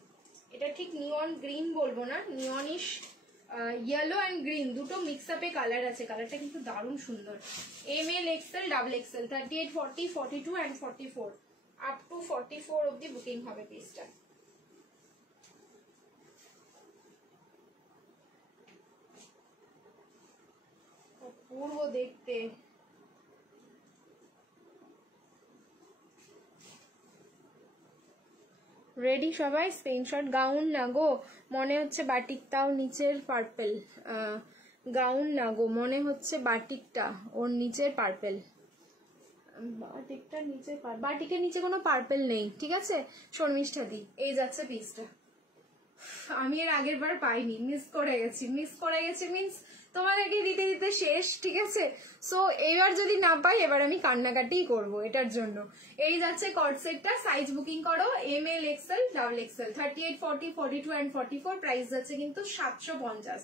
এটা ঠিক নিয়ন গ্রিন বলবো না, নিয়নিশ ইয়েলো অ্যান্ড গ্রিন দুটো মিক্স আপে কালার আছে। কালারটা কিন্তু দারুণ সুন্দর। ML, XL, XXL, 38, 40, 42 and 44, up to 44 অব্দি বুকিং হবে পিসটা। অপূর্ব দেখতে। রেডি সবাই? স্ক্রিনশট। গাউন না গো, মনে হচ্ছে বাটিকটাও নিচের পার্পেল। গাউন না গো, মনে হচ্ছে বাটিকটা ওর নিচের পার্পেল। বাটিকটার নিচে, বাটিকের নিচে কোনো পার্পেল নেই, ঠিক আছে? শর্মিষ্ঠা দি, এই যাচ্ছে পিসটা। আমি এর আগের বার পাইনি, মিস করে গেছি মিন্স তোমাদেরকে দিতে দিতে শেষ, ঠিক আছে? সো এবার যদি না পাই, এবার আমি কান্নাকাটি করব এটার জন্য। এই যাচ্ছে কর্ড সেটটা, সাইজ বুকিং করো ML, XL, XXL, 38, 40, 42 and 44, price যাচ্ছে কিন্তু 750।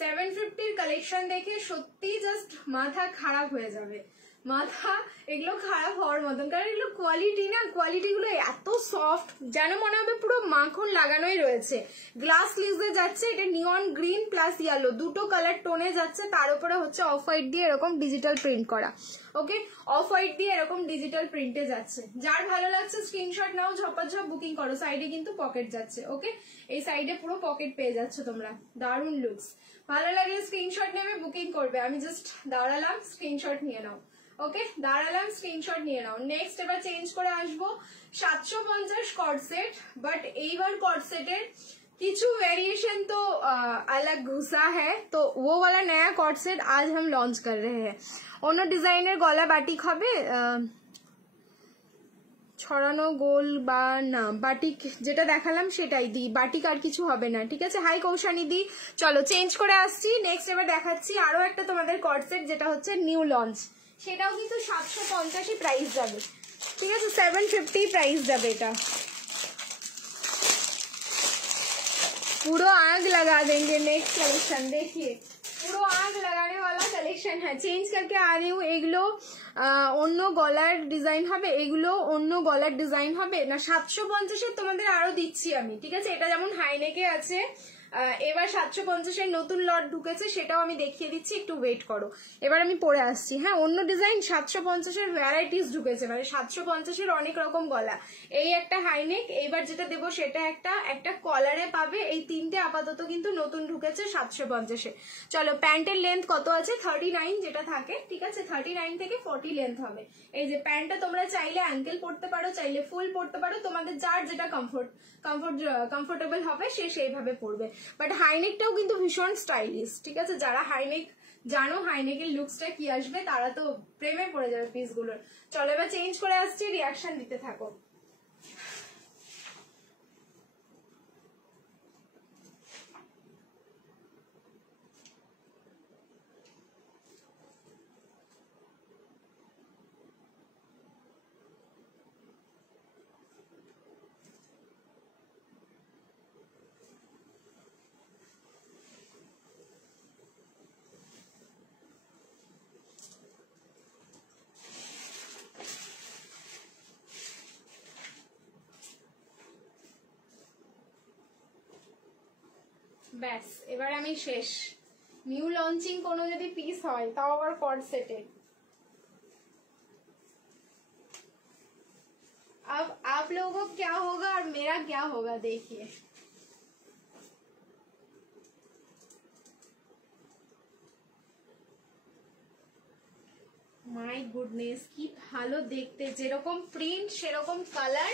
750 কালেকশন দেখে সত্যি জাস্ট মাথা খারাপ হয়ে যাবে, মাথা এগুলো খারাপ হওয়ার মতন, কারণ এগুলো কোয়ালিটি না, কোয়ালিটি গুলো এত সফট যেন মনে হবে পুরো মাখন লাগানোই রয়েছে। গ্লাস লিজে যাচ্ছে, এটা নিয়ন গ্রিন প্লাস ইয়েলো দুটো কালার টোনে যাচ্ছে, তার উপরে হচ্ছে অফ হোয়াইট দিয়ে এরকম ডিজিটাল প্রিন্ট করা। ওকে, অফ হোয়াইট দিয়ে এরকম ডিজিটাল প্রিন্টে যাচ্ছে। যার ভালো লাগছে স্ক্রিনশট নাও, ঝপাঝপ বুকিং করো। সাইডে কিন্তু পকেট যাচ্ছে। ওকে, এই সাইডে পুরো পকেট পেয়ে যাচ্ছ তোমরা। দারুণ লুকস। ভালো লাগলে স্ক্রিনশট নেবে, বুকিং করবে। আমি জাস্ট দাঁড়ালাম, স্ক্রিনশট নিয়ে নাও। ওকে, দাঁড়ালাম, স্ক্রিনশট নিয়ে নাও। নেক্সট এবার চেঞ্জ করে আসবো 750 কর্ড সেট, বাট এইবার কর্ড সেটের কিছু वेरिएशन तो अलग घुसा है, तो वो वाला नया कॉर्ड सेट आज हम लॉन्च कर रहे हैं। অন্য ডিজাইনের গলা বাটিক হবে, ছড়ানো গোল বা না, বাটিক যেটা দেখালাম সেটাই দি, বাটিক আর কিছু হবে না, ঠিক আছে? হাই কৌশানি দি, চলো চেঞ্জ করে আসছি। নেক্সট এবার দেখাচ্ছি আরো একটা তোমাদের কর্ড সেট, যেটা হচ্ছে নিউ লঞ্চ, সেটাও কিন্তু 750 প্রাইস যাবে, ঠিক আছে? 750 প্রাইস যাবে। এটা पूरा आग लगा देंगे। नेक्स्ट कलेक्शन देखिए, পুরো আগ লাগানে वाला কালেকশন। হ্যাঁ, চেঞ্জ করকে আ रही हूँ। এগুলো অন্য গলার ডিজাইন হবে, এগুলো অন্য গলার ডিজাইন হবে না। 750 তোমাদের আরো দিচ্ছি আমি, ঠিক আছে? এটা যেমন হাইনেকে আছে, এবার 750 নতুন লট ঢুকেছে, সেটাও আমি দেখিয়ে দিচ্ছি, একটু ওয়েট করো। এবার আমি পরে আসছি। হ্যাঁ, অন্য ডিজাইন 750 ভ্যারাইটিস ঢুকেছে, মানে 750 অনেক রকম গলা। এই একটা হাইনেক, এইবার যেটা দেবো সেটা একটা কলারে পাবে। এই তিনটে আপাতত কিন্তু নতুন ঢুকেছে 750। চলো, প্যান্টের লেন্থ কত আছে? 39 যেটা থাকে, ঠিক আছে? 39 থেকে 40 লেন্থ হবে। এই যে প্যান্টটা তোমরা চাইলে অ্যাঙ্কেল পড়তে পারো, চাইলে ফুল পড়তে পারো, তোমাদের যার যেটা কমফোর্টেবল হবে সে সেইভাবে পড়বে। বাট হাইনেকটাও কিন্তু ভীষণ স্টাইলিশ, ঠিক আছে? যারা হাইনেক জানো, হাইনেকের লুকসটা কি আসবে, তারা তো প্রেমে পড়ে যাবে পিসগুলোর। চলো এবার চেঞ্জ করে আসছি, রিয়াকশন দিতে থাকো। ব্যাস এবার আমি শেষ। নিউ লঞ্চিং কোনো যদি পিস হয় তাও আবার কর্ড সেটের। अब आप लोगों को क्या होगा और मेरा क्या होगा देखिए। মাই গুডনেস কি ভালো দেখতে, যেরকম প্রিন্ট সেরকম কালার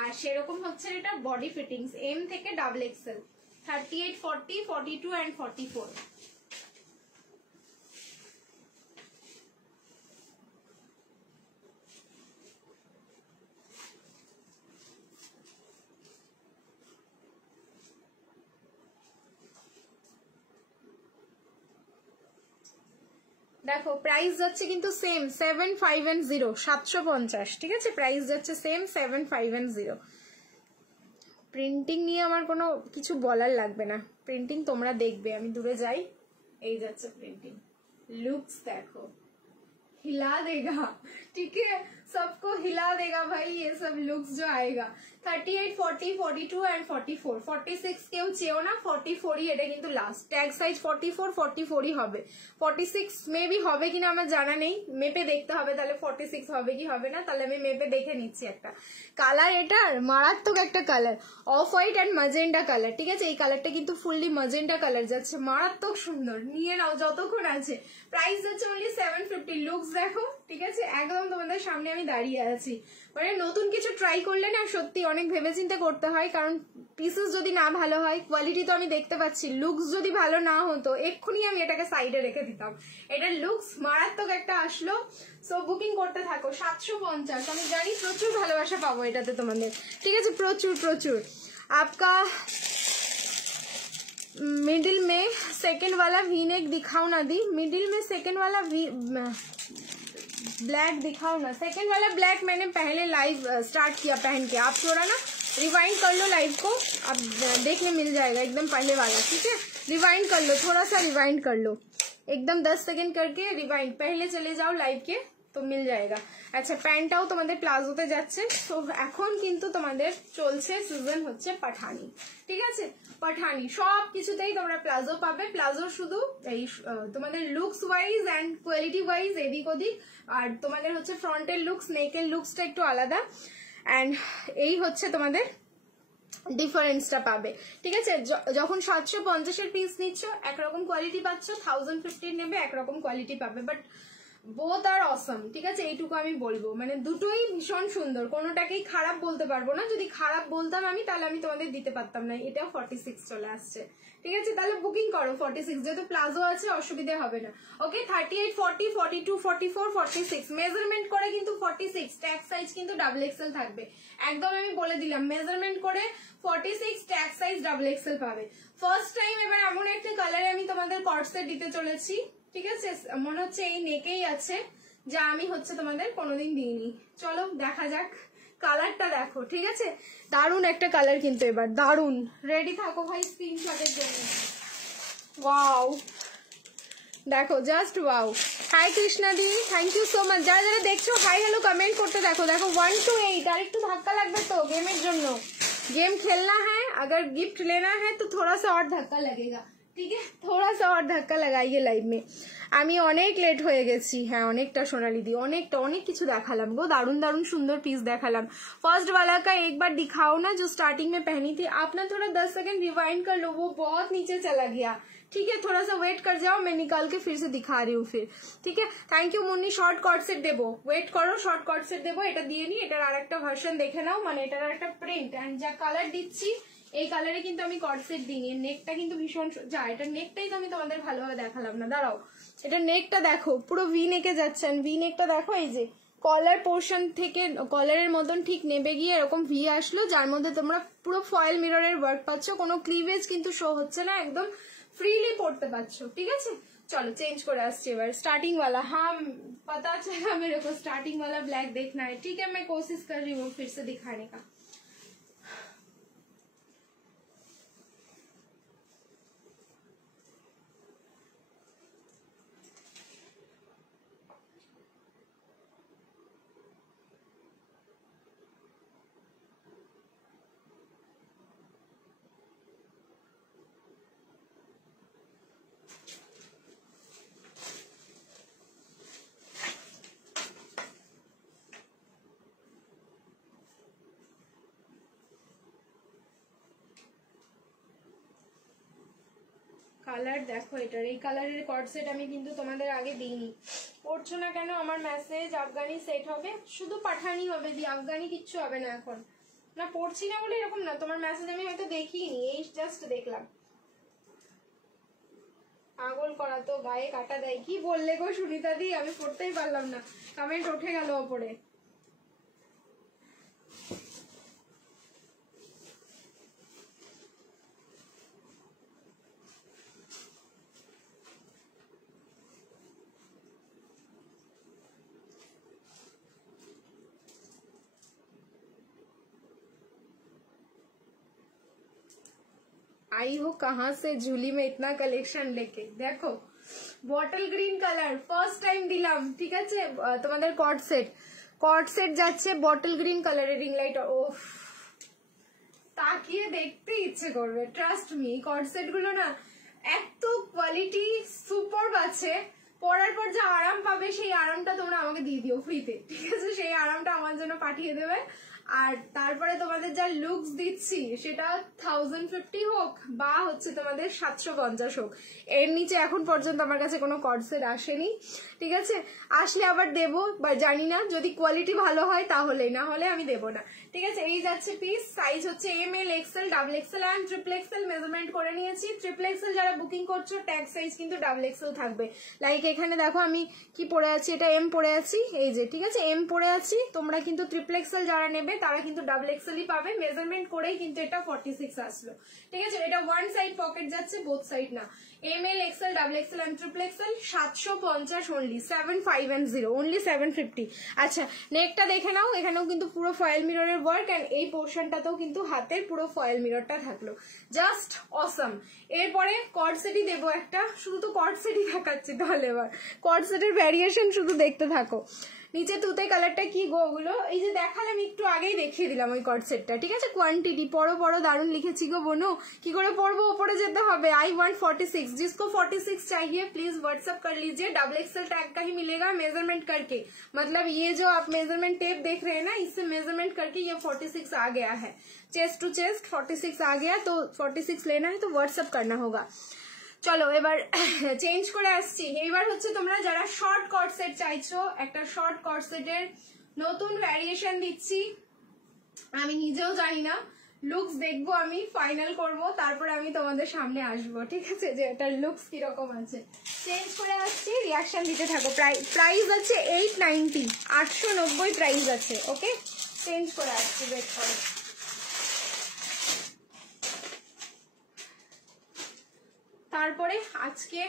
আর সেরকম হচ্ছে এটা বডি ফিটিংস এম থেকে ডাবল এক্সেল 38, 40, 42 and 44। দেখো প্রাইস যাচ্ছে কিন্তু সেম 750 750, ঠিক আছে? প্রাইস যাচ্ছে সেম 750। প্রিন্টিং নিয়ে আমার কোনো কিছু বলার লাগবে না, প্রিন্টিং তোমরা দেখবে। আমি দূরে যাই, এই যাচ্ছে প্রিন্টিং। लुक्स देखो, हिला देगा, ठीक है, सबको हिला देगा भाई ये सब लुक्स जो आएगा। 38, 40, 42 एंड 44, 46 কেউ চেও না, 44 ই এটা কিন্তু লাস্ট। ট্যাগ সাইজ 44, 44 ই হবে। 46 মেবি হবে কিনা আমার জানা নেই, মেপে দেখতে হবে তাহলে 46 হবে কি হবে না, তাহলে আমি মেপে দেখে নিচ্ছি। একটা কালার এটার মারাত্মক একটা colour, off white and magenta colour, ঠিক আছে? এই কালারটা কিন্তু ফুললি ম্যাজেন্টা কালার যাচ্ছে, মারাত্মক সুন্দর, নিয়ে নাও যতক্ষণ আছে। প্রাইস হচ্ছে অনলি 750। লুকস দেখো, ঠিক আছে? একদম তোমাদের সামনে আমি দাঁড়িয়ে আছি। মানে নতুন কিছু ট্রাই করলে না সত্যি অনেক ভেবেচিন্তে করতে হয়, কারণ পিসেস যদি না ভালো হয়, কোয়ালিটি তো আমি দেখতে পাচ্ছি, লুকস যদি ভালো না হতো এক্ষুনি আমি এটাকে সাইডে রেখে দিতাম। এটার লুকস মারাত্মক একটা আসলো। সো বুকিং করতে থাকো। 750, আমি জানি প্রচুর ভালোবাসা পাবো এটাতে তোমাদের, ঠিক আছে? প্রচুর প্রচুর। आपका मिडिल में सेकंड वाला वी नेक दिखाओ ना दी, मिडिल में सेकंड वाला वी ब्लैक दिखाओ ना। सेकंड वाला ब्लैक मैंने पहले लाइव स्टार्ट किया पहन के, आप थोड़ा ना रिवाइंड कर लो लाइव को, अब देखने मिल जाएगा एकदम पहले वाला, ठीक है? रिवाइंड कर लो, थोड़ा सा रिवाइंड कर लो, एकदम 10 सेकंड करके रिवाइंड, पहले चले जाओ लाइव के তো মিল যায়গা। আচ্ছা প্যান্টটাও তোমাদের প্লাজোতে যাচ্ছে। তো এখন কিন্তু তোমাদের চলছে সিজন হচ্ছে পাঠানি, ঠিক আছে? পাঠানি সব কিছুতেই তোমরা প্লাজো পাবে। প্লাজো শুধু এই তোমাদের looks wise and quality wise এদিক ওদিক, আর তোমাদের হচ্ছে ফ্রন্টের লুকস, নেকের লুকসটা একটু আলাদা, এন্ড এই হচ্ছে তোমাদের ডিফারেন্সটা পাবে, ঠিক আছে? যখন 750-এর পিস নিচ্ছ একরকম কোয়ালিটি পাচ্ছ, 1050 নেবে একরকম কোয়ালিটি পাবে, বাট বোথ আর অসম, ঠিক আছে? এইটুকু আমি বলবো, মানে দুটোই ভীষণ সুন্দর, কোনোটাকেই খারাপ বলতে পারবো না। যদি খারাপ বলতাম আমি তাহলে আমি তোমাদের দিতে পারতাম না। এটাও 46 চলে আসছে, ঠিক আছে? তাহলে বুকিং করো 46, যেহেতু প্লাজো আছে অসুবিধা হবে না। ওকে 38, 40, 42, 44, 46 মেজারমেন্ট করে কিন্তু 46, ট্যাগ সাইজ কিন্তু ডাবল এক্সেল থাকবে, একদম আমি বলে দিলাম। মেজারমেন্ট করে 46, ট্যাগ সাইজ ডাবল এক্সেল পাবে। ফার্স্ট টাইম এবার এমন একটা কালারে আমি তোমাদের কর্ডসেট দিতে চলেছি, ঠিক আছে? মনে হচ্ছে এই নেকেই আছে, যা আমি হচ্ছে তোমাদের কোনোদিন দিইনি। চলো দেখা যাক, কালারটা দেখো, ঠিক আছে? দারুন একটা কালার কিন্তু এবার, দারুন। রেডি থাকো ভাই স্ক্রিনশটের জন্য। ওয়াও দেখো, জাস্ট ওয়াও। হাই কৃষ্ণা দি, থ্যাংক ইউ সো মাচ। যারা যারা দেখছো হাই হ্যালো কমেন্ট করতে দেখো। দেখো 1 to 8, আর একটু ধাক্কা লাগবে তো গেমের জন্য। गेम खेलना है, अगर गिफ्ट लेना है तो थोड़ा सा और धक्का लगेगा, ঠিক আছে? थोड़ा सा और धक्का लगाइए लाइव में। আমি অনেক লেট হয়ে গেছি, হ্যাঁ অনেকটা সোনালি দি, অনেকটা অনেক কিছু দেখালাম গো, দারুন দারুন সুন্দর पिस देखालाम। फर्स्ट वाला का एक बार दिखाओ ना, जो स्टार्टिंग में पहनी थी। आप ना थोड़ा 10 सेकंड रिवाइंड कर लो, वो बहुत नीचे चला गया, ठीक है? थोड़ा सा वेट कर जाओ, मैं निकाल के फिर से दिखा रही हूँ फिर, ठीक है? Thank you Munni. Short coord set देबो, वेट करो, शॉर्ट कॉर्ड सेट देबो। এটা দিয়ে নি, এটার আরেকটা ভার্সন দেখে নাও, মানে এটার আরেকটা প্রিন্ট এন্ড যা কালার দিচ্ছি এই কালারে কিন্তু আমি কর্ড সেট দিইনি। নেকটা কিন্তু ভীষণ যা, এটা নেকটাই তো আমি তোমাদের ভালোভাবে দেখালাম না, দাঁড়াও। এটা নেকটা দেখো, পুরো ভি নেকে যাচ্ছেন, ভি নেকটা দেখো, এই যে কলার পোর্শন থেকে কলারের মতন ঠিক নেবে গিয়ে এরকম ভি আসলো, যার মধ্যে তোমরা পুরো ফয়েল মিররের ওয়ার্ক পাচ্ছ, কোনো ক্লিভেজ কিন্তু শো হচ্ছে না, একদম फ्रीली পড়তে পারছো, ঠিক আছে? चलो चेंज করে আসছি এবার स्टार्टिंग वाला। हाँ पता चला मेरे को स्टार्टिंग वाला ब्लैक देखना है, ठीक है? मैं कोशिश कर रही हूँ फिर से दिखाने का। কালার দেখো এটার, এই কালারের কর্ড সেট আমি কিন্তু তোমাদের আগে দিইনি। পড়ছো না কেন? আমার মেসেজ আফগানি সেট হবে, শুধু পাঠানি হবে, দি আফগানি কিচ্ছু হবে না এখন। না পড়ছি না বলে এরকম না, তোমার মেসেজ আমি হয়তো দেখিনি, এই জাস্ট দেখলাম। পাগল করা তো, গায়ে কাটা দেয়। কি বললে গো সুনিতা দি? আমি পড়তেই পারলাম না, কমেন্ট উঠে গেল ওপরে। आई हो कहाँ से झूली में इतना कलेक्शन लेके। देखो bottle green colour first time দিলাম, ঠিক আছে? তোমাদের কর্ড সেট যাচ্ছে বটল গ্রিন কালারের রিং লাইট। ওফ, তাকিয়ে দেখতে ইচ্ছে করবে, ট্রাস্ট মি। কর্ড সেট গুলো না এত কোয়ালিটি সুপার আছে, পরার পর যা আরাম পাবে সেই আরামটা তোমরা আমাকে দিয়ে দিও ফ্রিতে, ঠিক আছে? সেই আরামটা আমার জন্য পাঠিয়ে দেবে। আর তারপরে তোমাদের যা লুকস দিচ্ছি সেটা 1050 হোক বা হচ্ছে তোমাদের 750 হোক, এর নিচে এখন পর্যন্ত আমার কাছে কোনো কর্ড সেট আসেনি, ঠিক আছে? আসলে আবার দেবো, বা জানি না, যদি কোয়ালিটি ভালো হয় তাহলেই, না হলে আমি দেবো না, ঠিক আছে? এই যাচ্ছে পিস, সাইজ হচ্ছে ML, XL, double XL and triple XL measurement করে নিয়েছি। ট্রিপল XL যারা বুকিং করছো ট্যাগ সাইজ কিন্তু ডাবল XL থাকবে। লাইক এখানে দেখো আমি কি পরে আছি, এটা M পরে আছি, এই যে, ঠিক আছে? M পরে আছি। তোমরা কিন্তু ট্রিপল XL যারা নেবে তারা কিন্তু ডাবল XLই পাবে, মেজারমেন্ট করেই কিন্তু এটা 46 আসলো, ঠিক আছে? এটা ওয়ান সাইড পকেট যাচ্ছে, বোথ সাইড না। ML, XL, double XL and triple XL 750 only, 750 only 750। আচ্ছা নেকটা দেখে নাও, এখানেও কিন্তু পুরো ফয়েল মিররের ওয়ার্ক, এন্ড এই পোর্শনটাতেও কিন্তু হাতের পুরো ফয়েল মিররটা থাকলো, জাস্ট অসম। এরপরে কর্ড সেটই দেবো একটা, শুধু তো কর্ড সেটই দেখাচ্ছি, তাহলে এবার কর্ড সেটের ভ্যারিয়েশন শুধু দেখতে থাকো। নিচে তুতে কালারটা কি গো, ওগুলো এই যে দেখালাম একটু আগেই, দেখিয়ে দিলাম ওই কর্ড সেটটা, ঠিক আছে? কোয়ান্টিটি পড়ো পড়ো, দারুণ লিখেছি গো বোনো। কি করে পড়বো? ওপরে যেতে হবে। I want 46, जिसको 46 चाहिए प्लीज व्हाट्सएप कर लीजिए, डबल एक्सएल टैग का ही मिलेगा मेजरमेंट करके, मतलब ये जो आप मेजरमेंट टेप देख रहे हैं ना, इससे मेजरमेंट करके ये 46 आ गया है, चेस्ट टू चेस्ट 46 आ गया, तो 46 लेना है तो व्हाट्सएप करना होगा। চলো এবার চেঞ্জ করে আসছি। এইবার হচ্ছে তোমরা যারা শর্ট কর্ড সেট চাইছো, একটা শর্ট কর্ড সেটের নতুন ভ্যারিয়েশন দিচ্ছি, আমি নিজেও জানি না, লুকস দেখবো, আমি ফাইনাল করব, তারপরে আমি তোমাদের সামনে আসবো, ঠিক আছে? যে এটার লুকস কিরকম আছে। চেঞ্জ করে আসছি, রিয়াকশন দিতে থাকো। প্রাইস আছে 890, 890 প্রাইস আছে, ওকে? চেঞ্জ করে আসছি, ওয়েট করো। তারপরে আজকে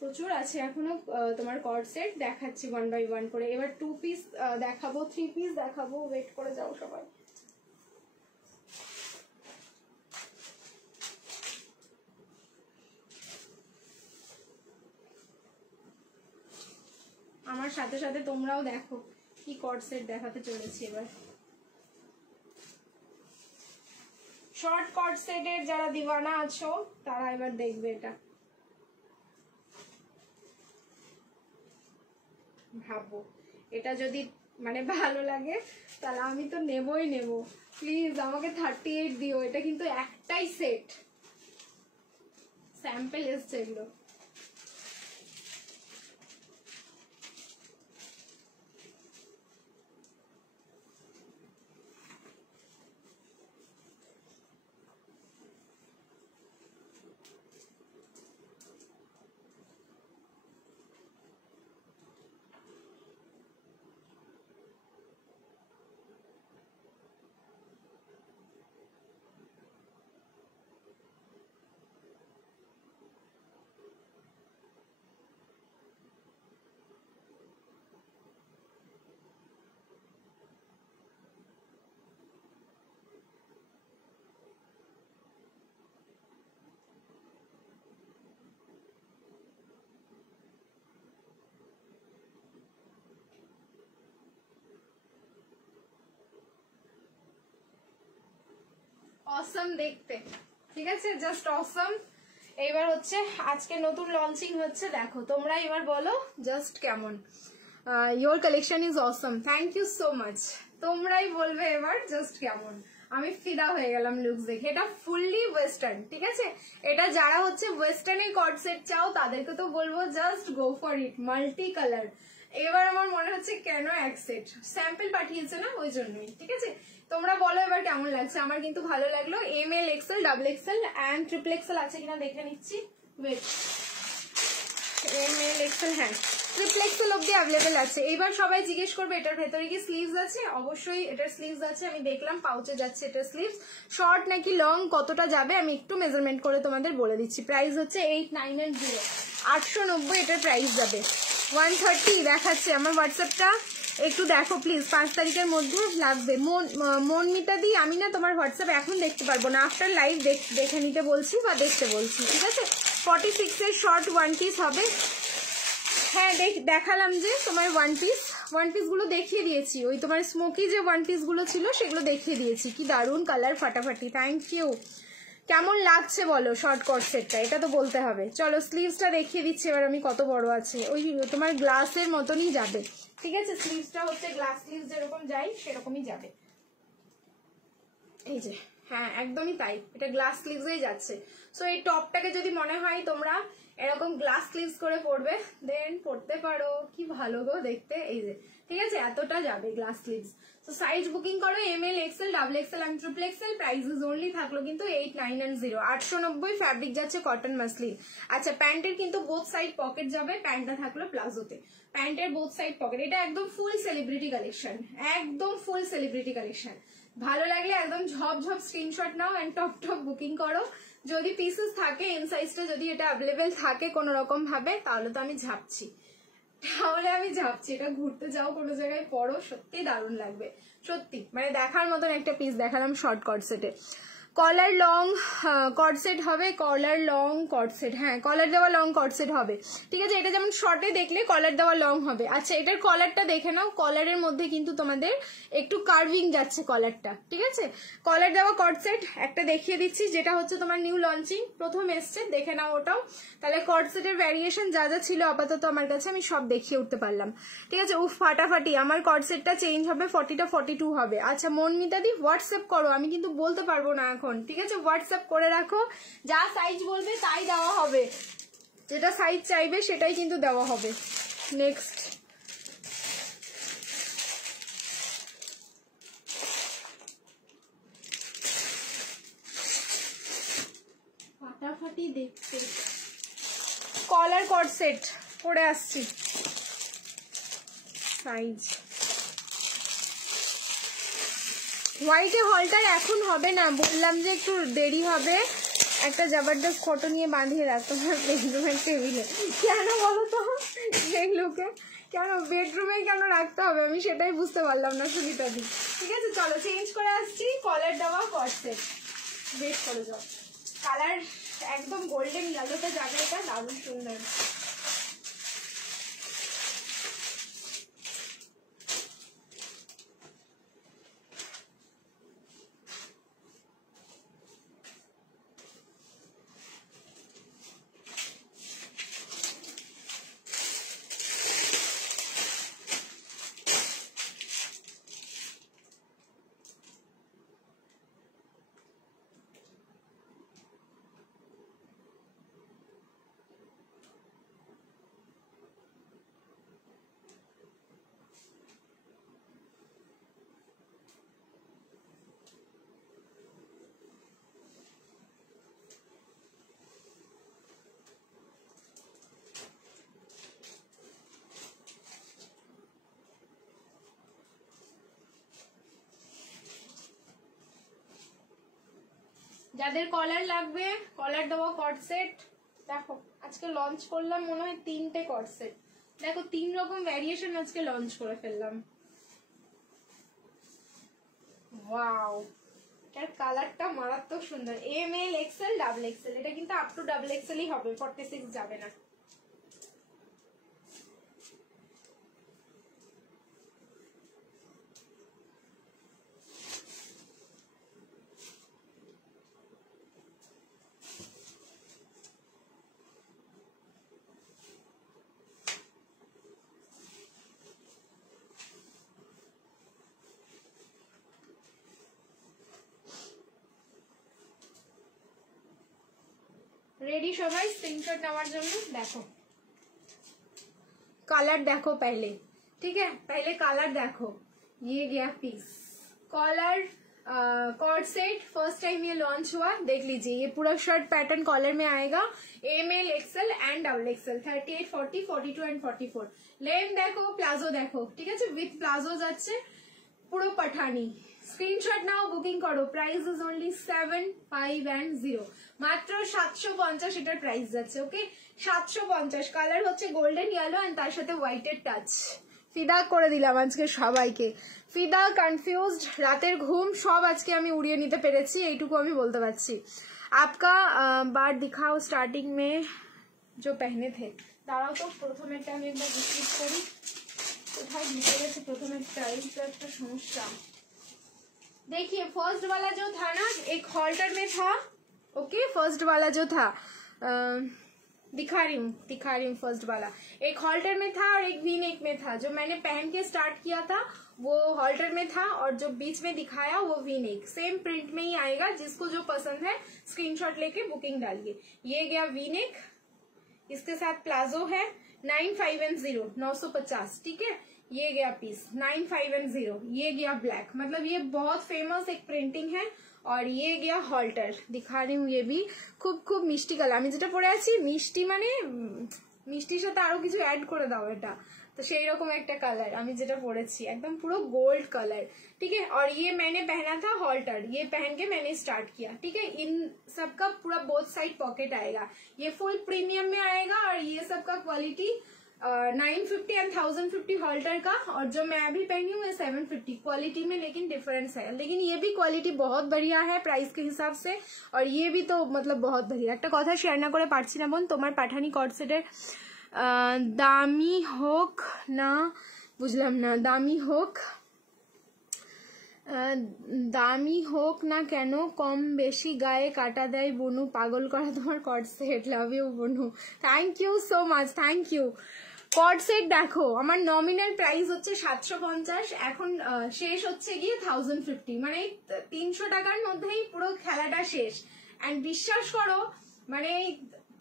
প্রচুর আছে এখনো তোমার কর্ড সেট, দেখাচ্ছি ওয়ান বাই ওয়ান করে। এবার 2 পিস দেখাবো, 3 পিস দেখাবো, ওয়েট করে যাও সবাই। আমার সাথে সাথে তোমরাও দেখো কি কর্ড সেট দেখাতে চলেছি এবার। শর্ট কর্ড সেটের যারা দিওয়ানা আছো তারা এবার দেখবে এটা। ভাবো এটা যদি মানে ভালো লাগে তাহলে আমি তো নেবই নেব। প্লিজ আমাকে 38 দিও। এটা কিন্তু একটাই সেট, স্যাম্পল এসছে এগুলো। অসম দেখতে, ঠিক আছে? জাস্ট অসম। এবার হচ্ছে আজকে নতুন লঞ্চিং হচ্ছে, দেখো তোমরা এবার বলো জাস্ট কেমন। Your collection is awesome, thank you so much. তোমরাই বলবে এবার জাস্ট কেমন। আমি ফিদা হয়ে গেলাম লুকস দেখে। এটা ফুললি ওয়েস্টার্ন, ঠিক আছে? এটা যারা হচ্ছে ওয়েস্টার্নের কর্ড সেট চাও তাদেরকে তো বলবো just go for it, multi colour. এবার আমার মনে হচ্ছে কেন এক সেট স্যাম্পল পাঠিয়েছে না, ওই জন্যই। ঠিক আছে, তোমরা বলো এবার কেমন লাগছে। আমার কিন্তু ভালো লাগলো। ML, XL, XXL and triple XL আছে কিনা দেখে নিচ্ছি। ওয়েট, ML, XL, হ্যাঁ ট্রিপল XL অব্দি অ্যাভেলেবেল আছে। এবার সবাই জিজ্ঞেস করবে এটার ভেতরে কি স্লিভস আছে? অবশ্যই এটার স্লিভস আছে, আমি দেখলাম পাউচে যাচ্ছে এটার স্লিভস। শর্ট নাকি লং কতটা যাবে আমি একটু মেজারমেন্ট করে তোমাদের বলে দিচ্ছি। প্রাইস হচ্ছে 890, 890 এটার প্রাইস যাবে। 130 দেখাচ্ছে আমার হোয়াটসঅ্যাপটা, একটু দেখো প্লিজ, 5 তারিখের মধ্যে লাগবে। মনমিতা দি, আমি না তোমার হোয়াটসঅ্যাপ এখন দেখতে পারবো না, আফটার লাইভ দেখে নিতে বলছি বা দেখতে বলছি, ঠিক আছে? 46 এর শর্ট ওয়ান পিস হবে। হ্যাঁ দেখালাম যে তোমার ওয়ান পিস গুলো দেখিয়ে দিয়েছি, ওই তোমার স্মোকি যে ওয়ান পিস গুলো ছিল সেগুলো দেখিয়ে দিয়েছি। কি দারুণ কালার, ফাটাফাটি। Thank you. কেমন লাগছে বলো শর্ট কট সেটটা, এটা তো বলতে হবে। চলো স্লিভসটা দেখিয়ে দিচ্ছি এবার আমি কত বড় আছে। ওই তোমার গ্লাসের মতনই যাবে, ঠিক আছে? স্লিভসটা হচ্ছে গ্লাস স্লিভস যেরকম যাই সেরকমই যাবে। এই যে, হ্যাঁ একদমই তাই, এটা গ্লাস স্লিভসেই যাচ্ছে। সো এই টপটাকে যদি মনে হয় তোমরা এরকম গ্লাস স্লিভস করে পরবে, দেন পরতে পারো। কি ভালো গো দেখতে, এই যে, ঠিক আছে? এতটা যাবে গ্লাস স্লিভস। তো সাইজ বুকিং করো ML, XL, XXL and triple XL। Prices only থাকলো কিন্তু 890, 890। ফ্যাব্রিক যাচ্ছে কটন মাসলিন। আচ্ছা, প্যান্টের কিন্তু বোথ সাইড পকেট যাবে, প্যান্টটা থাকলো প্লাজোতে। প্যান্টের বোথ সাইড পকেট, এটা একদম ফুল সেলিব্রিটি কালেকশন, একদম ফুল সেলিব্রিটি কালেকশন। ভালো লাগলে একদম ঝপঝপ স্ক্রিনশট নাও এন্ড টপ বুকিং করো। যদি পিসেস থাকে এম সাইজটা, যদি এটা অ্যাভেলেবেল থাকে কোনো রকম ভাবে, তাহলে তো আমি ঝাপছি, এটা ঘুরতে যাও কোনো জায়গায় পরো, সত্যি দারুণ লাগবে। সত্যি মানে দেখার মতন একটা পিস দেখালাম শর্ট কট সেটে। কলার লং কট সেট হবে, কলার লং কট সেট, হ্যাঁ কলার দেওয়া লং কট সেট হবে, ঠিক আছে? এটা যেমন শর্টে দেখলে কলার দেওয়া লং হবে। আচ্ছা, এটার কলারটা দেখে নাও, কলারের মধ্যে কিন্তু তোমাদের একটু কার্ভিং যাচ্ছে কলারটা, ঠিক আছে? কলার দেওয়া কট সেট একটা দেখিয়ে দিচ্ছি, যেটা হচ্ছে তোমার নিউ লঞ্চিং, প্রথম এসছে, দেখে নাও ওটাও। তাহলে কট সেটের ভ্যারিয়েশন যা যা ছিল আপাতত আমার কাছে, আমি সব দেখিয়ে উঠতে পারলাম, ঠিক আছে? উফ ফাটাফাটি, আমার কট সেটটা চেঞ্জ হবে, 40টা 42 হবে। আচ্ছা মনমিতা দি হোয়াটসঅ্যাপ করো, আমি কিন্তু বলতে পারবো না এখন, ঠিক আছে? হোয়াটসঅ্যাপ করে রাখো, যা সাইজ বলবে তাই দেওয়া হবে, যেটা সাইজ চাইবে সেটাই কিন্তু দেওয়া হবে। নেক্সট ফাটাফাটি দেখতে কলার কট সেট পরে আসছি, সাইজ হোয়াইটে হলটার এখন হবে না, বললাম যে একটু দেরি হবে। একটা জবরদস্ত ফটো নিয়ে বাঁধিয়ে রাখতো বেডরুমের টেবিলে, কেন বলো তো? এগুলোকে কেন বেডরুমে কেন রাখতে হবে আমি সেটাই বুঝতে পারলাম না সুনিতা দি। ঠিক আছে চলো চেঞ্জ করে আসছি, কলার দেওয়া কট সেট, বেশ করে যাও। কালার একদম গোল্ডেন ইয়েলোতে যাবে, এটা দারুণ সুন্দর। যাদের কলার লাগবে, কলার দেওয়া কট সেট দেখো, আজকে লঞ্চ করলাম মনে হয় 3টে কট সেট, দেখো 3 রকম ভ্যারিয়েশন আজকে লঞ্চ করে ফেললাম। ওয়াও, এর কালারটা মারাত্মক সুন্দর। ML, XL, XXL, এটা কিন্তু আপ টু XXL ই হবে, 46 যাবে না। रेडी সবাই স্ক্রিনশট নেওয়ার জন্য। দেখো कलर देखो पहले, ठीक है, पहले कलर देखो। ये गया piece collar coord set, first time ये लॉन्च हुआ, देख लीजिए। ये पूरा शर्ट पैटर्न कॉलर में आएगा, ML XL and double XL, 38, 40, 42 and 44। Length देखो, प्लाजो देखो, ठीक है, विथ प्लाजो যাচ্ছে পুরো পাঠানি। স্ক্রিনশট নাও, বুকিং করো। প্রাইস ইজ অনলি 750, মাত্র 750 এটার প্রাইস যাচ্ছে। ওকে 750। কালার হচ্ছে গোল্ডেন ইয়েলো এন্ড তার সাথে হোয়াইটের টাচ। ফিদা করে দিলাম আজকে সবাইকে, ফিদা, কনফিউজড, রাতের ঘুম সব আজকে আমি উড়িয়ে নিতে পেরেছি, এইটুকু আমি বলতে পারছি। आपका बार दिखाओ स्टार्टिंग में जो पहने थे। দাঁড়াও তো, প্রথমেরটা আমি একবার রিসিভ করি। কোথায় ঢুকে গেছে প্রথমেরটা, এইটা একটা সমস্যা। देखिए फर्स्ट वाला जो था ना, एक हॉल्टर में था। ओके फर्स्ट वाला जो था दिखा रही हूँ फर्स्ट वाला एक हॉल्टर में था और एक वी नेक में था। जो मैंने पहन के स्टार्ट किया था वो हॉल्टर में था और जो बीच में दिखाया वो वी नेक। सेम प्रिंट में ही आएगा, जिसको जो पसंद है स्क्रीनशॉट लेके बुकिंग डालिए। ये गया वी नेक, इसके साथ प्लाजो है 9510 950, ठीक है। ये गया पीस 9510, ये गया ब्लैक, मतलब ये बहुत फेमस एक प्रिंटिंग है। और ये गया हॉल्टर, दिखा रही हूँ, ये भी खूब खूब मिष्टी कालार। আমি যেটা পরে আছি মিষ্টি মানে মিষ্টির সাথে আরো কিছু অ্যাড করে দাও এটা, तो সেই রকম একটা কালার আমি যেটা পরেছি, একদম পুরো গোল্ড কালার, ठीक है। और ये मैंने पहना था हॉल्टर, ये पहन के मैंने स्टार्ट किया, ठीक है। इन सबका पूरा बोथ साइड पॉकेट आएगा, ये फुल प्रीमियम में आएगा। और ये सबका क्वालिटी 950 एंड 1050 हॉल्टर का, और जो मैं अभी पहनी हूँ 750 क्वालिटी में, लेकिन डिफरेंस है। लेकिन ये भी क्वालिटी बहुत बढ़िया है प्राइस के हिसाब से, और ये भी तो मतलब बहुत बढ़िया। একটা কথা শেয়ার না করে পারছি না বোন, তোমার পাঠানি কর্ড সেটের দামি হোক না, বুঝলাম না, দামি হোক না কেন, কম বেশি গায়ে কাটা দেয় বনু, পাগল করা তোমার কর্ড সেট। লাভ ইউ বনু, thank you so much, thank you. Coord set দেখো, আমার নমিনাল প্রাইস হচ্ছে 750, এখন শেষ হচ্ছে গিয়ে 1050, মানে 300 টাকার মধ্যেই পুরো খেলাটা শেষ। এন্ড বিশ্বাস করো, মানে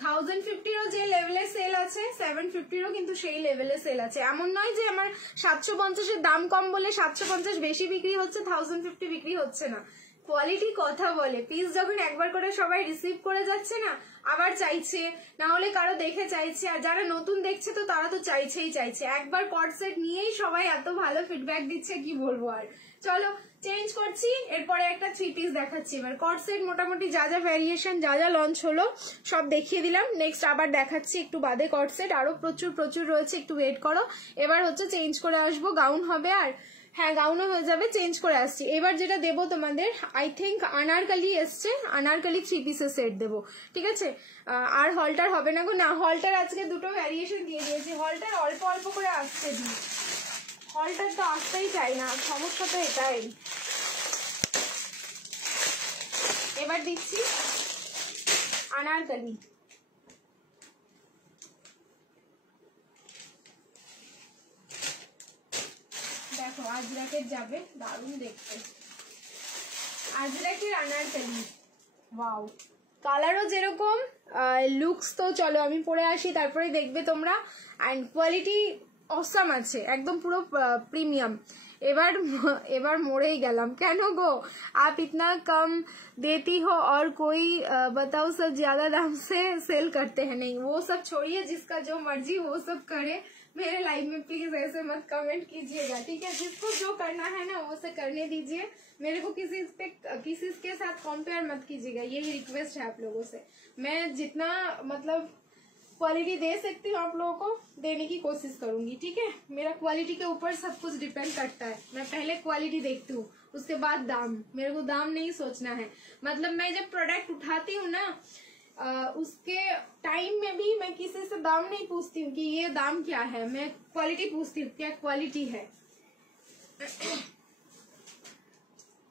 1050-ও যে লেভেলে সেল আছে 750-ও কিন্তু সেই লেভেলে সেল আছে। এমন নয় যে আমার 750-এর দাম কম বলে 750 বেশি বিক্রি হচ্ছে, 1050 বিক্রি হচ্ছে না। কোয়ালিটি কথা বলে। পিস যখন একবার করে সবাই রিসিভ করে যাচ্ছে না, আবার চাইছে, না হলে কারো দেখে চাইছে, আর যারা নতুন দেখছে তো তারা তো চাইছেই চাইছে। একবার কর্ড সেট নিয়েই সবাই এত ভালো ফিডব্যাক দিচ্ছে, কি বলবো আর। চলো চেঞ্জ করছি, এরপরে একটা 3 পিস দেখাচ্ছি। এবার কর্ড সেট মোটামুটি যা যা ভ্যারিয়েশন, যা যা লঞ্চ হলো সব দেখিয়ে দিলাম। নেক্সট আবার দেখাচ্ছি একটু বাদে কর্ড সেট, আরো প্রচুর প্রচুর রয়েছে, একটু ওয়েট করো। এবার হচ্ছে চেঞ্জ করে আসবো, গাউন হবে, আর হ্যাঁ গাউনও হয়ে যাবে, চেঞ্জ করে আসছি। এবার যেটা দেবো তোমাদের, আই থিঙ্ক আনারকলি এসছে, আনারকলি 3 পিসের সেট দেবো, ঠিক আছে। আর হলটার হবে না গো, না হলটার আজকে দুটো ভ্যারিয়েশন দিয়ে দিয়েছি। হলটার অল্প অল্প করে আসছে, দিই হলটার তো আসতেই চাই না, সমস্যা তো এটাই। এবার দিচ্ছি আনারকলি। দেখো আজরাকের যাবে, দারুণ দেখতে, আজরাকের আনারকলি, ওয়াও। কালারও যেরকম, লুকস তো চলো আমি পরে আসি, তারপরে দেখবে তোমরা। অ্যান্ড কোয়ালিটি অসাম আছে, একদম পুরো প্রিমিয়াম। এবার মরেই গেলাম, কেন গো आप इतना कम देती हो और कोई बताओ सब ज्यादा दाम से सेल करते हैं। नहीं वो सब छोड़िए, जिसका जो मर्जी वो सब करे। मेरे लाइव में प्लीज ऐसे मत कमेंट कीजिएगा, ठीक है। जिसको जो करना है ना वो से करने दीजिए, मेरे को किसी के साथ कंपेयर मत कीजिएगा, यही रिक्वेस्ट है आप लोगों से। मैं जितना मतलब क्वालिटी दे सकती हूँ आप लोगों को देने की कोशिश करूंगी, ठीक है। मेरा क्वालिटी के ऊपर सब कुछ डिपेंड करता है। मैं पहले क्वालिटी देखती हूँ, उसके बाद दाम। मेरे को दाम नहीं सोचना है, मतलब मैं जब प्रोडक्ट उठाती हूँ ना, उसके टाइम में भी मैं किसी से दाम नहीं पूछती हूँ कि ये दाम क्या है, मैं क्वालिटी पूछती हूँ क्या क्वालिटी है।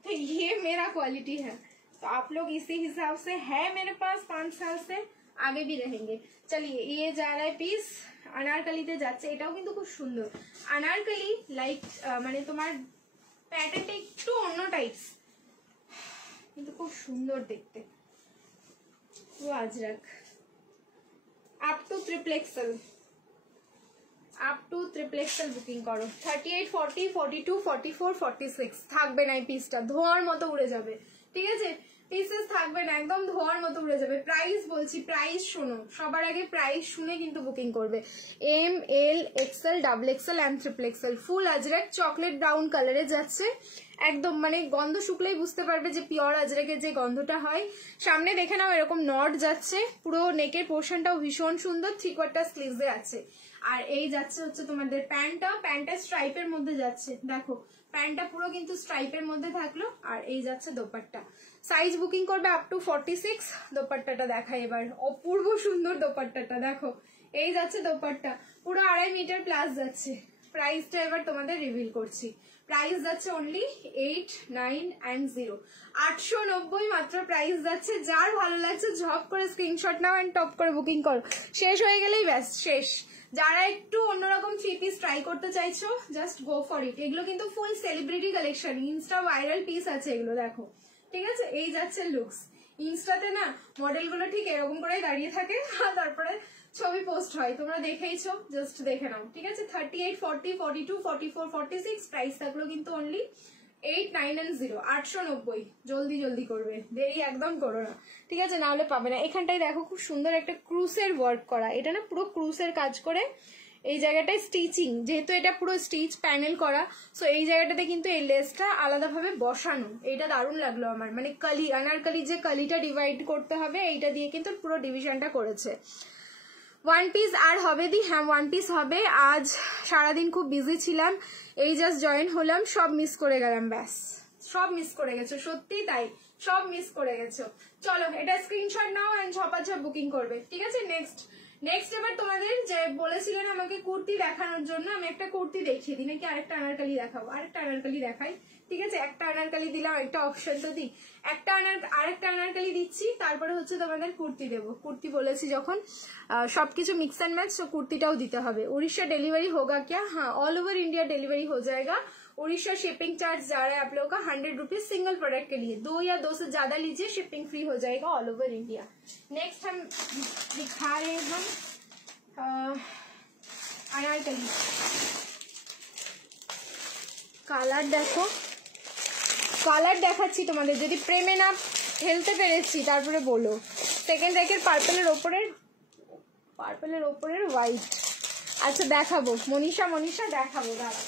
तो ये मेरा क्वालिटी है, तो आप लोग इसी हिसाब से है मेरे पास 5 साल से, आगे भी रहेंगे। चलिए ये जा रहा है পিস আনারকলিতে যাচ্ছে, এটাও কিন্তু খুব সুন্দর। আনারকলি লাইক মানে তোমার প্যাটার্নটা একটু অন্য টাইপস, কিন্তু খুব সুন্দর দেখতে, পুরো Ajrak. Up to triple XL, up to triple XL booking করো। 38, 40, 42, 44, 46 থাকবে না এই পিসটা, ধোয়ার মতো উড়ে যাবে, ঠিক আছে? পিসেস থাকবে না, একদম ধোয়ার মতো উড়ে যাবে। প্রাইস বলছি, প্রাইস শোনো, সবার আগে প্রাইস শুনে কিন্তু বুকিং করবে। M, L, XL, double XL and triple XL, full Ajrak chocolate brown কালারে যাচ্ছে একদম, মানে গন্ধ শুকলেই বুঝতে পারবে যে পিওর আজরাকের যে গন্ধটা হয়। সামনে দেখে নাও এরকম নট যাচ্ছে, পুরো নেকের পোর্শনটাও ভীষণ সুন্দর, 3/4 স্লিভসে আছে। আর এই যাচ্ছে হচ্ছে তোমাদের প্যান্টটা স্ট্রাইপের মধ্যে যাচ্ছে, দেখো প্যান্টটা পুরো কিন্তু স্ট্রাইপের মধ্যে থাকলো। আর এই যাচ্ছে দোপাট্টা, সাইজ বুকিং করবে আপ টু 46। দোপাট্টাটা দেখাই এবার, অপূর্ব সুন্দর দোপাট্টাটা দেখো, এই যাচ্ছে দোপাট্টা, পুরো 2.5 মিটার প্লাস যাচ্ছে। প্রাইসটা এবার তোমাদের রিভিল করছি, প্রাইস যাচ্ছে অনলি 8, 9 and 0, 890 মাত্র প্রাইস যাচ্ছে। যার ভালো লাগছে ঝপ করে স্ক্রিনশট নাও এন্ড টপ করে বুকিং করো, শেষ হয়ে গেলেই ব্যাস শেষ। যারা একটু অন্যরকম 3 পিস ট্রাই করতে চাইছো জাস্ট গো ফর ইট। এগুলো কিন্তু full celebrity collection, Insta viral piece আছে এগুলো, দেখো ঠিক আছে? এই যাচ্ছে লুকস, ইনস্টাতে না মডেলগুলো ঠিক এরকম করেই দাঁড়িয়ে থাকে আর তারপরে ছবি পোস্ট হয়, তোমরা দেখেইছো, জাস্ট দেখে নাও, ঠিক আছে? 38, 40, 42, 44, 46 প্রাইস থাকলো কিন্তু অনলি 8, 9 and 0, 890। জলদি জলদি করবে, দেরি একদম করো না, ঠিক আছে? না হলে পাবে না। এখানটায় দেখো খুব সুন্দর একটা ক্রুসের ওয়ার্ক করা, এটা না পুরো ক্রুসের কাজ করে এই জায়গাটায় স্টিচিং, যেহেতু এটা পুরো স্টিচ প্যানেল করা, সো এই জায়গাটাতে কিন্তু এই লেসটা আলাদাভাবে বসানো। এইটা দারুণ লাগলো আমার, মানে কালি আনারকালি যে কালিটা ডিভাইড করতে হবে এইটা দিয়ে কিন্তু পুরো ডিভিশনটা করেছে। ওয়ান পিস আর হবে দি? হ্যাঁ ওয়ান পিস হবে। আজ সারাদিন খুব বিজি ছিলাম, এই জাস্ট জয়েন হলাম, সব মিস করে গেলাম, ব্যাস সব মিস করে গেছো, সত্যি তাই, সব মিস করে গেছো। চলো এটা স্ক্রিনশট নাও এন্ড ঝপাঝপ বুকিং করবে, ঠিক আছে? নেক্সট এবার তোমাদের যে বলেছিলেন আমাকে কুর্তি দেখানোর জন্য, আমি একটা কুর্তি দেখিয়ে দিই, নাকি আরেকটা আনারকালি দেখাবো? আরেকটা আনারকালি দেখাই, ঠিক আছে? একটা আনারকালি দিলাম, একটা অপশন তো দিই, আরেকটা আনারকালি দিচ্ছি, তারপরে হচ্ছে তোমাদের কুর্তি দেবো। কুর্তি বলেছি যখন, সবকিছু মিক্স এন্ড ম্যাচ, তো কুর্তিটাও দিতে হবে। उड़ीसा डिलीवरी होगा क्या? हाँ, ऑल ओवर इंडिया डिलीवरी हो जाएगा। उड़ीसा शिपिंग चार्ज जा रहा है आप लोगों का 100 रुपीज सिंगल प्रोडक्ट के लिए, 2 या 2 से ज्यादा लीजिए शिपिंग फ्री हो जाएगा ऑल ओवर इंडिया। नेक्स्ट हम दिखा रहे हैं हम अनारकली, কালার দেখো, কালার দেখাচ্ছি তোমাদের, যদি প্রেমে না ফেলতে পেরেছি তারপরে বলো। সেকেন্ড র্যাকের পার্পেলের ওপরের হোয়াইট, আচ্ছা দেখাবো মনীষা দেখাবো, দাঁড়া।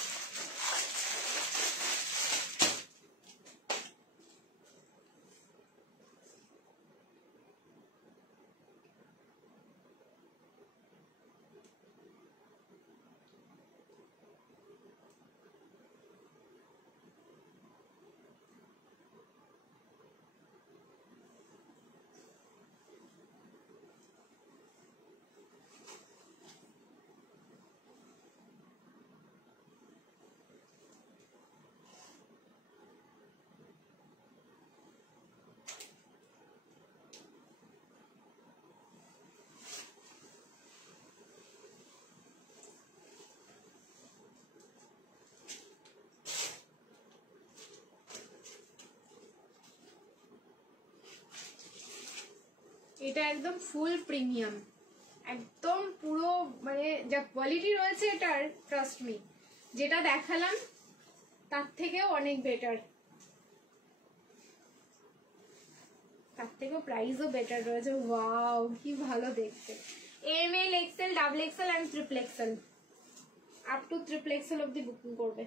এটা একদম ফুল প্রিমিয়াম, একদম পুরো মানে যা কোয়ালিটি রয়েছে এটার, ট্রাস্ট মি, যেটা দেখালাম তার থেকেও অনেক বেটার, তার থেকেও প্রাইসও বেটার রয়েছে। ওয়াও কি ভালো দেখতে। M, L, XL, double XL and triple XL, up to triple XL অব্দি বুকিং করবে।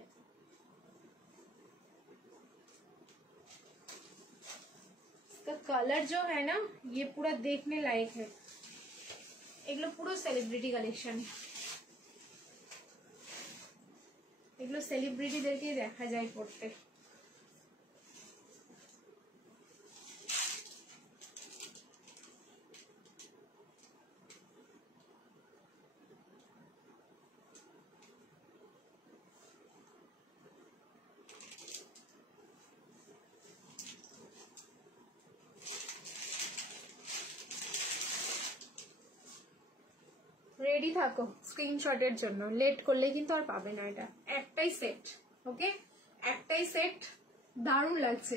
इसका कलर जो है ना ये पूरा देखने लायक है, এগুলো পুরো সেলিব্রিটি কালেকশন, এগুলো সেলিব্রিটিদেরকে দেখা যায় পড়তে। রেডি থাকো স্ক্রিনশটের জন্য, লেট করলে কিন্তু আর পাবে না। এটা একটাই সেট, ওকে একটাই সেট, দারুণ লাগছে।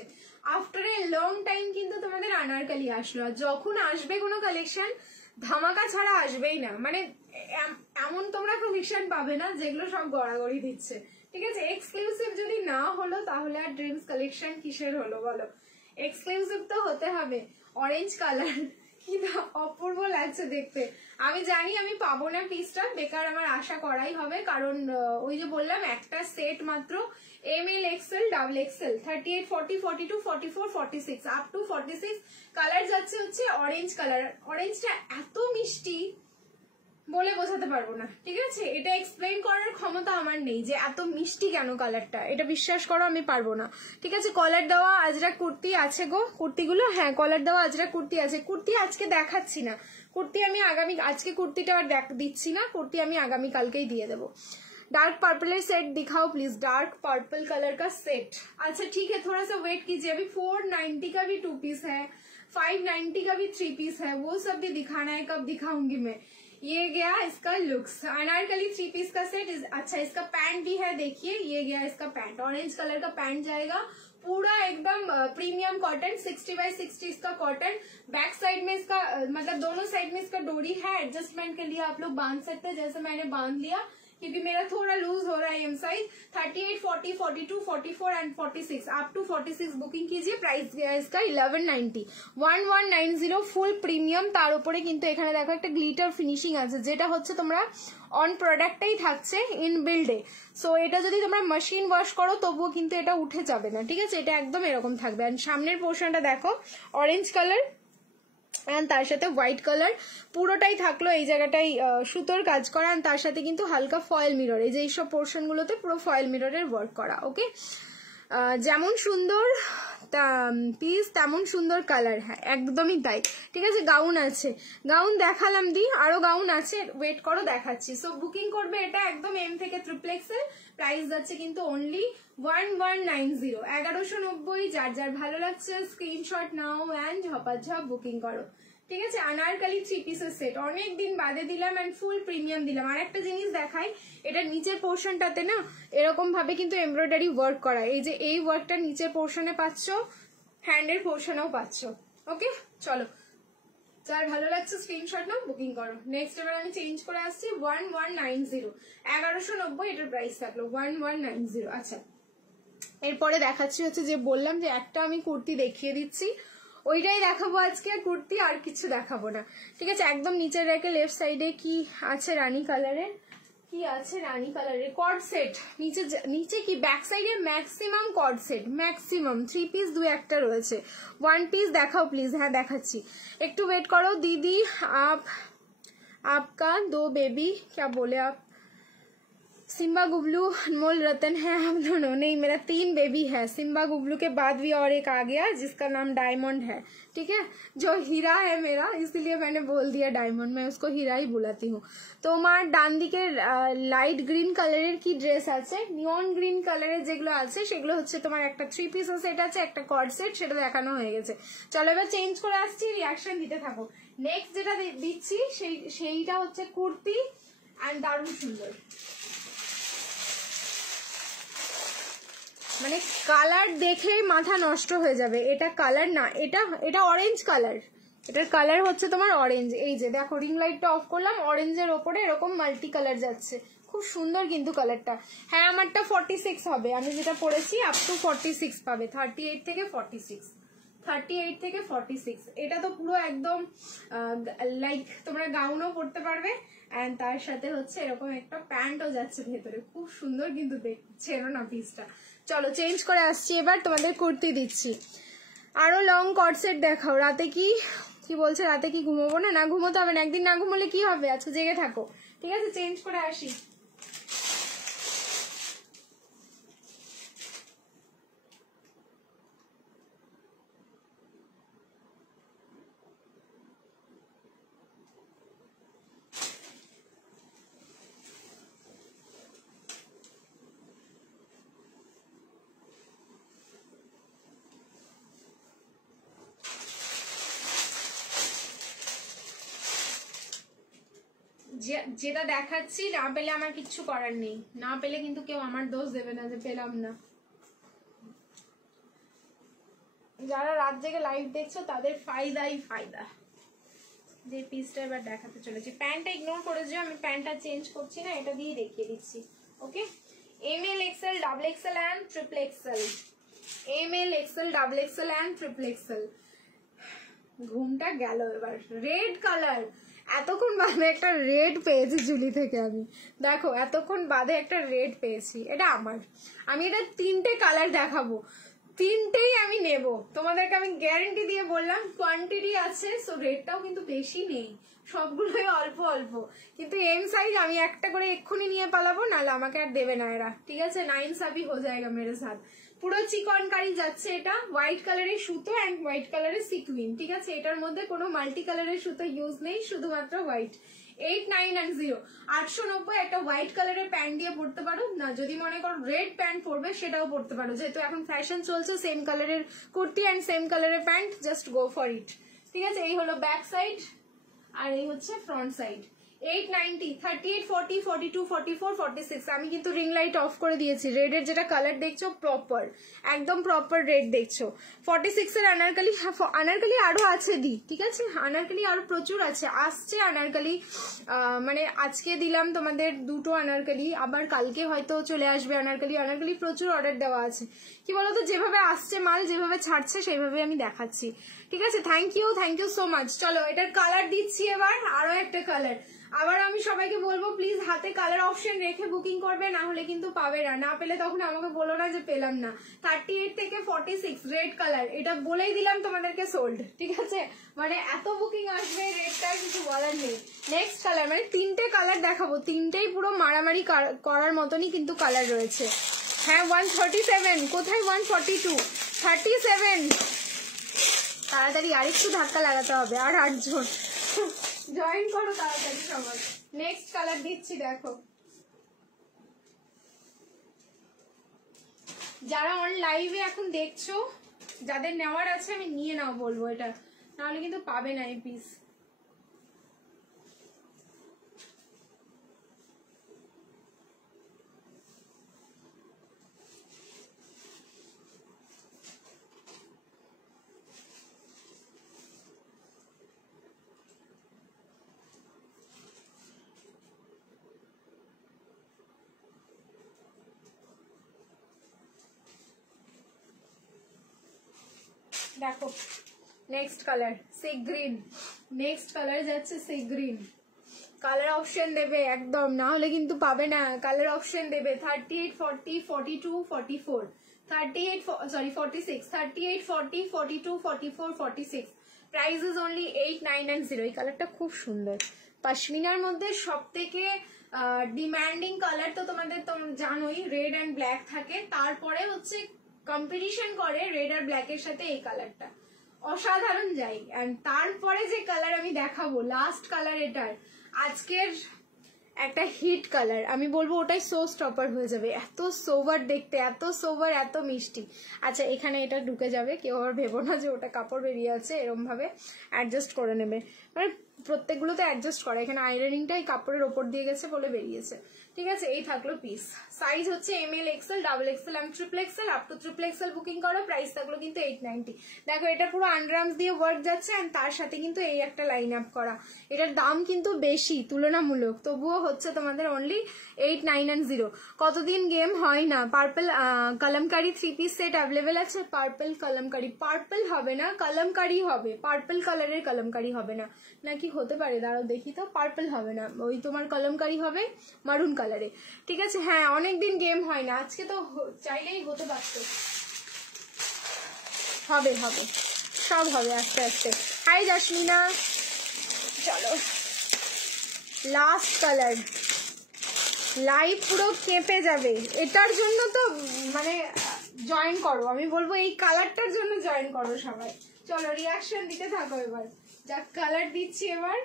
আফটার এ লং টাইম কিন্তু তোমাদের আনারকালি আসলো, আর যখন আসবে কোনো কালেকশন ধামাকা ছাড়া আসবেই না, মানে এমন তোমরা কমিশন পাবে না যেগুলো সব গড়াগড়ি দিচ্ছে, ঠিক আছে। এক্সক্লুসিভ যদি না হলো তাহলে আর ড্রিমস কালেকশন কিসের হলো বলো। এক্সক্লুসিভ তো হতে হবে। অরেঞ্জ কালার কি অপূর্ব লাগছে দেখতে। আমি জানি আমি পাবো না পিসটা, বেকার আমার আশা করাই হবে, কারণ ওই যে বললাম একটা সেট মাত্র ML XL double XL 38 40 42 44 46 up to 46 colour যাচ্ছে হচ্ছে অরেঞ্জ কালার। অরেঞ্জটা এত মিষ্টি বলে বোঝাতে পারবো না, ঠিক আছে। এটা এক্সপ্লেইন করার ক্ষমতা আমার নেই যে এত মিষ্টি কেন কালারটা, এটা বিশ্বাস করো আমি পারবো না, ঠিক আছে। কলার দেওয়া আজরা কুর্তি আছে গো, কুর্তিগুলো, হ্যাঁ কলার দেওয়া আজরা কুর্তি আছে। কুর্তি আজকে দেখাচ্ছি না, কুর্তি আমি আজকে কুর্তিটা আর দিচ্ছি না, কুর্তি আমি আগামী কালকেই দিয়ে দেবো। डार्क पर्पल सेट दिखाओ प्लीज, डार्क पर्पल कलर का सेट। अच्छा ठीक है, थोड़ा सा वेट कीजिए, अभी 490 का भी 2 पीस है, 590 का भी 3 पीस है, वो सब भी दिखाना है, कब दिखाऊंगी मैं। ये गया इसका लुक्स, अनारकली 3 पीस का सेट। अच्छा इसका पैंट भी है, देखिए ये गया इसका पैंट, ऑरेंज कलर का पैंट जाएगा, पूरा एकदम प्रीमियम कॉटन, 60x60 इसका कॉटन। बैक साइड में इसका मतलब दोनों साइड में इसका डोरी है, एडजस्टमेंट के लिए आप लोग बांध सकते हैं, जैसे मैंने बांध लिया क्योंकि मेरा थोड़ा लूज हो रहा है एम साइज। 38 40 42 44 एंड 46 आप टू 46 बुकिंग कीजिए। प्राइस गया इसका 1190, 1190 ফুল প্রিমিয়াম। তার উপরে কিন্তু এখানে দেখো একটা গ্লিটার ফিনিশিং আছে, যেটা হচ্ছে তোমরা অন প্রোডাক্টটাই থাকছে ইন বিল্ডে। সো এটা যদি তোমরা মেশিন ওয়াশ করো তবুও কিন্তু এটা উঠে যাবে না, ঠিক আছে। এটা একদম এরকম থাকবে। আর সামনের পোর্শনটা দেখো অরেঞ্জ কালার এন্ড তার সাথে হোয়াইট কালার, পুরোটাই থাকলো এই জায়গাটাই সুতোর কাজ করা, আর তার সাথে কিন্তু হালকা ফয়েল মিরর, এই যে এইসব পোর্শন গুলোতে পুরো ফয়েল মিররের ওয়ার্ক করা। ওকে, যেমন সুন্দর পিস তেমন সুন্দর কালার, হ্যাঁ একদমই তাই, ঠিক আছে। গাউন আছে, গাউন দেখালাম দি, আরো গাউন আছে, ওয়েট করো দেখাচ্ছি। সো বুকিং করবে এটা একদম এম থেকে ট্রিপল এক্সেল। প্রাইস যাচ্ছে কিন্তু অনলি 1190, 1190। যার যার ভালো লাগছে স্ক্রিনশট নাও অ্যান্ড ঝপাঝপ বুকিং করো, ঠিক আছে। আনারকালি 3 পিসের সেট অনেকদিন বাদে দিলাম এন্ড ফুল প্রিমিয়াম দিলাম। আর একটা জিনিস দেখাই, এটা নিচের পোর্শনটাতে না এরকম ভাবে কিন্তু এমব্রয়ডারি ওয়ার্ক করা, এই যে এই ওয়ার্কটা নিচের পোর্শনে পাচ্ছ, হ্যান্ডের পোর্শনেও পাচ্ছ। ওকে চলো, যার ভালো লাগছে স্ক্রিনশট নাও বুকিং করো। নেক্সট এবার আমি চেঞ্জ করে আসছি 1190, 1190 এটার প্রাইস থাকলো 1190। আচ্ছা এরপরে দেখাচ্ছি হচ্ছে যে বললাম যে একটা আমি কুর্তি দেখিয়ে দিচ্ছি, ওইটাই দেখাবো আজকে, আর কুর্তি আর কিছু দেখাবো না, ঠিক আছে। একদম নিচের রেখে লেফট সাইডে কি আছে রানী কালারের, কি আছে রানী কালারের কর্ড সেট, নিচে কি ব্যাক সাইডে maximum coord set, maximum 3 piece 2 একটা রয়েছে। 1 পিস দেখাও প্লিজ, হ্যাঁ দেখাচ্ছি, একটু ওয়েট করো दीदी। आपका 2 बेबी क्या बोले आप, सिम्बा गुबलू अनमोल रतन है हम दोनों, नहीं मेरा 3 बेबी है, सिम्बा गुबलू के बाद भी और एक आ गया जिसका नाम डायमंड है, ठीक है। जो हीरा है मेरा, इसीलिए मैंने बोल दिया डायमंड, मैं उसको हीरा ही बुलाती हूँ। तो मार डान दिके लाइट ग्रीन কালারের কি ড্রেস আছে, নিয়ন গ্রিন কালারের যেগুলো আছে সেগুলো হচ্ছে তোমার একটা 3 পিসের সেট আছে, একটা কর্ড সেট, সেটা দেখানো হয়ে গেছে। চলো এবার চেঞ্জ করে আসছি, রিঅ্যাকশন দিতে থাকো। নেক্সট যেটা দিচ্ছি সেইটা হচ্ছে কুর্তি এন্ড দারুণ সুন্দর, মানে কালার দেখে মাথা নষ্ট হয়ে যাবে। এটা কালার না, এটা অরেঞ্জ কালার, এটার কালার হচ্ছে তোমার অরেঞ্জ। এই যে দেখো রিং লাইটটা অফ করলাম, অরেঞ্জের ওপরে এরকম মাল্টি কালার যাচ্ছে, খুব সুন্দর কিন্তু কালারটা। হ্যাঁ আমারটা 46 হবে, আমি যেটা পরেছি আপ টু 46 পাবে, 38 থেকে 46, 38 থেকে 46। এটা তো পুরো একদম লাইক তোমরা গাউনও পরতে পারবে, এন্ড তার সাথে হচ্ছে এরকম একটা প্যান্টও যাচ্ছে ভেতরে, খুব সুন্দর কিন্তু দেখছে না পিসটা। চলো চেঞ্জ করে আসছি, এবার তোমাদের কুর্তি দিচ্ছি। আরো লং কট সেট দেখাও। রাতে কি বলছে, রাতে কি ঘুমোবো না? না ঘুমোতে হবে না, একদিন না ঘুমোলে কি হবে, আজকে জেগে থাকো, ঠিক আছে। চেঞ্জ করে আসি। যেটা দেখাচ্ছি না পেলে আমার কিচ্ছু করার নেই, না পেলে কিন্তু কেউ আমার দোষ দেবে না যে পেলাম না। যারা রাত জেগে লাইভ দেখছো তাদের ফায়দাই ফায়দা, যে পিসটা এবার দেখাতে চলেছি। প্যান্টটা ইগনোর করে যে আমি প্যান্টটা চেঞ্জ করছি না, এটা দিয়ে দেখিয়ে দিচ্ছি। Okay, ML, XL, double XL and triple XL. ML, XL, double XL and triple XL. ঘুমটা গেল এবার। রেড কালার, এতক্ষণ বাদে একটা রেড পেয়েছি জুলি থেকে আমি। দেখো এতক্ষণ বাদে একটা রেড পেয়েছি, এটা আমার। আমি এটা 3টে কালার দেখাবো, 3টেই আমি নেব, তোমাদেরকে আমি গ্যারেন্টি দিয়ে বললাম। কোয়ান্টিটি আছে, সো রেটটাও কিন্তু বেশি নেই, সবগুলোই অল্প অল্প। কিন্তু এম সাইজ আমি একটা করে এক্ষুনি নিয়ে পালাবো, নাহলে আমাকে আর দেবে না এরা। ঠিক আছে, 9 সাবি হো যায়গা মেরে সাথ। পুরো চিকনকারি যাচ্ছে এটা, হোয়াইট কালারের সুতো অ্যান্ড হোয়াইট কালারের সিকুইন। ঠিক আছে, এটার মধ্যে কোনো মাল্টি কালারের সুতো ইউজ নেই, শুধুমাত্র হোয়াইট। 8, 9 and 0, 890। একটা হোয়াইট কালারের প্যান্ট দিয়ে পরতে পারো না, যদি মনে করো রেড প্যান্ট পরবে সেটাও পরতে পারো, যেহেতু এখন ফ্যাশন চলছে সেম কালারের কুর্তি অ্যান্ড সেম কালারের pant, just go for it. ঠিক আছে, এই হলো ব্যাক সাইড আর এই হচ্ছে ফ্রন্ট সাইড। 890, 38, 40, 42, 44, 46। আমি কিন্তু রিং লাইট অফ করে দিয়েছি। রেডের যেটা কালার দেখছো প্রপার, একদম প্রপার রেড দেখছো। 46 এর আনারকলি, আনারকলি আরো আছে দি, ঠিক আছে, আনারকলি আরো প্রচুর আছে, আসছে আনারকলি। মানে আজকে দিলাম তোমাদের 2টো আনারকলি, আবার কালকে হয়তো চলে আসবে আনারকলি। আনারকলি প্রচুর অর্ডার দেওয়া আছে। কি বলতো, যেভাবে আসছে মাল, যেভাবে ছাড়ছে সেইভাবে আমি দেখাচ্ছি। ঠিক আছে, থ্যাংক ইউ সো মাচ। চলো এটার কালার দিচ্ছি এবার, আরো একটা কালার। আবার আমি সবাইকে বলবো প্লিজ হাতে কালার অপশন রেখে বুকিং করবে, না হলে কিন্তু পাবে না। না পেলে তখন আমাকে বলো না যে পেলাম না। 38 থেকে 46 রেড কালার, এটা বলেই দিলাম তোমাদেরকে সোল্ড। ঠিক আছে, মানে এত বুকিং আসবে, রেডটা কিছু বলার নেই। নেক্সট কালার, মানে 3টে কালার দেখাবো, 3টেই পুরো মারামারি করার মতনই কিন্তু কালার রয়েছে। হ্যাঁ 137, কোথায় 142, 37। তাড়াতাড়ি আরেকটু ধাক্কা লাগাতে হবে, আর 8 জন জয়েন করো তাড়াতাড়ি সবাই। নেক্সট কালার দিচ্ছি, দেখো। যারা অন লাইভে এখন দেখছো, যাদের নেওয়ার আছে আমি নিয়ে নাও বলবো, এটা নাহলে কিন্তু পাবে না এই পিস। দেখো next colour sea green, next colour যাচ্ছে সি গ্রিন। কালার অপশন দেবে একদম, না হলে কিন্তু পাবে না। কালার অপশন দেবে 38, 40, 42, 44, 38, sorry 46, 38, 40, 42, 44, 46। Price is only 8, 9 and 0। এই কালারটা খুব সুন্দর, পশমিনার মধ্যে সব থেকে ডিমান্ডিং কালার তো তোমাদের তো জানোই, রেড অ্যান্ড ব্ল্যাক থাকে, তারপরে হচ্ছে কম্পিটিশন করে রেড আর ব্ল্যাকের সাথে এই কালারটা, অসাধারণ যাই। এন্ড তারপরে যে কালার আমি দেখাবো, লাস্ট কালার এটার, আজকের একটা হিট কালার, আমি বলবো ওটাই শো স্টপার হয়ে যাবে। এত সোভার দেখতে, এত সোভার, এত মিষ্টি। আচ্ছা এখানে এটা ঢুকে যাবে, কেউ আবার ভেবো না যে ওটা কাপড় বেরিয়ে আছে, এরম ভাবে অ্যাডজাস্ট করে নেবে, মানে প্রত্যেকগুলোতে অ্যাডজাস্ট করা। এখানে আয়রনিংটাই কাপড়ের ওপর দিয়ে গেছে বলে বেরিয়েছে। ঠিক আছে, এই থাকলো পিস। সাইজ হচ্ছে ML, XL, double XL and triple XL. Up to triple XL booking করো। প্রাইস থাকলো কিন্তু 890। দেখো এটা পুরো আন্ডারআর্মস দিয়ে ওয়ার্ক যাচ্ছে, এন্ড তার সাথে কিন্তু এই একটা লাইন আপ করা। এটার দাম কিন্তু বেশি তুলনামূলক, তবুও হচ্ছে তোমাদের অনলি 8, 9 and 0। কতদিন গেম হয় না। Purple kalamkari 3 piece set available আছে। পার্পল কলমকারি, পার্পল হবে না, কলমকারি হবে। পার্পল কালারের কলমকারি হবে না, নাকি হতে পারে, দাঁড়াও দেখি তো। পার্পল হবে না, ওই তোমার কলমকারি হবে মারুন কালারে। ঠিক আছে, হ্যাঁ অনেকদিন গেম হয় না, আজকে তো চাইলেই হতে পারত। হবে হবে, সব হবে আস্তে আস্তে। হাই জাসমিনা, চলো লাস্ট কালার। লাইভ পুরো কেঁপে যাবে, এটার জন্য তো মানে জয়েন করো, আমি বলবো এই কালারটার জন্য জয়েন করো সবাই। চলো রিয়াকশন দিতে থাকো এবার, যা কালার দিচ্ছি এবার।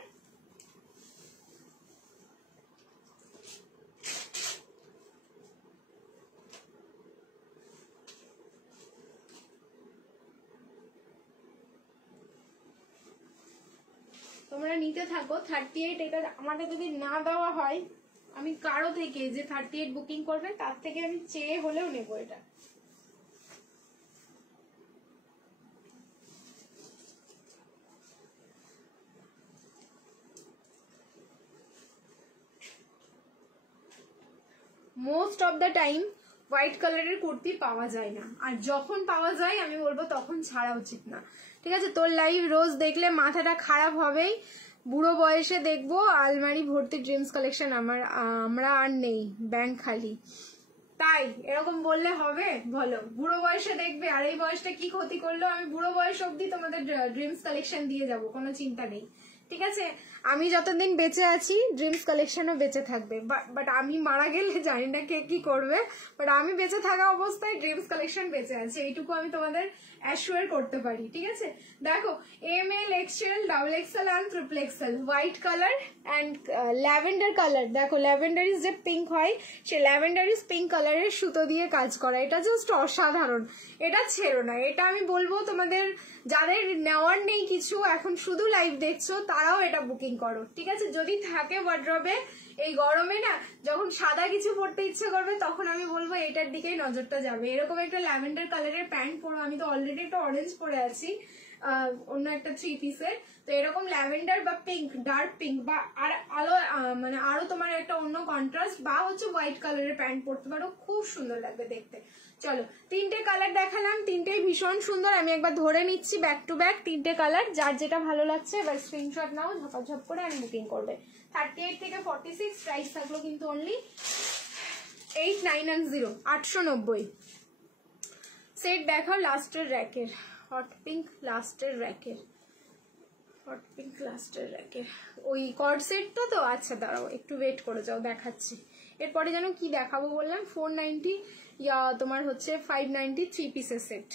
তোমরা নিতে থাকো। 38 এটা আমাকে যদি না দেওয়া হয়, আমি কারো থেকে যে 38 বুকিং করবে তার থেকে আমি চেয়ে হলেও নেবো এটা। Most of the time white কালারের কুর্তি পাওয়া যায় না, আর যখন পাওয়া যায় আমি বলবো তখন ছাড়া উচিত না। ঠিক আছে, তোর লাইভ রোজ দেখলে মাথাটা খারাপ হবেই। বুড়ো বয়সে দেখবো আলমারি ভর্তি ড্রিমস কালেকশন, আমরা আর নেই, ব্যাংক খালি। তাই এরকম বললে হবে বলো? বুড়ো বয়সে দেখবে, আর এই বয়সটা কি ক্ষতি করলো? আমি বুড়ো বয়স অব্দি তোমাদের ড্রিমস কালেকশন দিয়ে যাব, কোনো চিন্তা নেই। ঠিক আছে, আমি যতদিন বেঁচে আছি ড্রিমস কালেকশনও বেঁচে থাকবে, বাট আমি মারা গেলে জানি না কে কি করবে, বাট আমি বেঁচে থাকা অবস্থায় ড্রিমস কালেকশন বেঁচে আছে, এইটুকু আমি তোমাদের অ্যাসুয়ার করতে পারি। ঠিক আছে, দেখো ML, XL, XXL and XXL, white colour and lavender colour. দেখো ল্যাভেন্ডারিস যে পিঙ্ক হয়, সে ল্যাভেন্ডারিস পিঙ্ক কালারের সুতো দিয়ে কাজ করা, এটা জাস্ট অসাধারণ। এটা ছেড়ো না, এটা আমি বলবো তোমাদের যাদের নেওয়ার নেই কিছু, এখন শুধু লাইভ দেখছো, তারাও এটা বুকিং করো। ঠিক আছে, যদি থাকে ওয়ার্ড্রবে, এই গরমে না যখন সাদা কিছু পরতে ইচ্ছে করবে, তখন আমি বলবো এটার দিকেই নজরটা যাবে। এরকম একটা ল্যাভেন্ডার কালারের প্যান্ট পরো, আমি তো অলরেডি একটা অরেঞ্জ পরে আছি অন্য একটা 3 পিসের, তো এরকম ল্যাভেন্ডার বা পিঙ্ক, ডার্ক পিঙ্ক বা আর আলো মানে আরো তোমার একটা অন্য কন্ট্রাস্ট বা হচ্ছে হোয়াইট কালারের প্যান্ট পরতে পারো, খুব সুন্দর লাগবে দেখতে। চলো, 3টে কালার দেখালাম, 3টেই ভীষণ সুন্দর। আমি একবার ধরে নিচ্ছি ব্যাক টু ব্যাক 3টে কালার, যার যেটা ভালো লাগছে এবার স্ক্রিনশট নাও, ঝপাঝপ করে আমি বুকিং করবে। 38 থেকে 46 প্রাইস থাকলো কিন্তু অনলি 8,990, 890। সেট দেখাও লাস্টের র্যাকের, হট পিঙ্ক লাস্টের র্যাকের, হট পিঙ্ক লাস্টের র্যাকের ওই কর্ড সেটটা তো। আচ্ছা দাঁড়াও একটু ওয়েট করে যাও, দেখাচ্ছি। এরপরে যেন কি দেখাবো বললাম, 490 ইয়া তোমার হচ্ছে 590 3 পিসের সেট,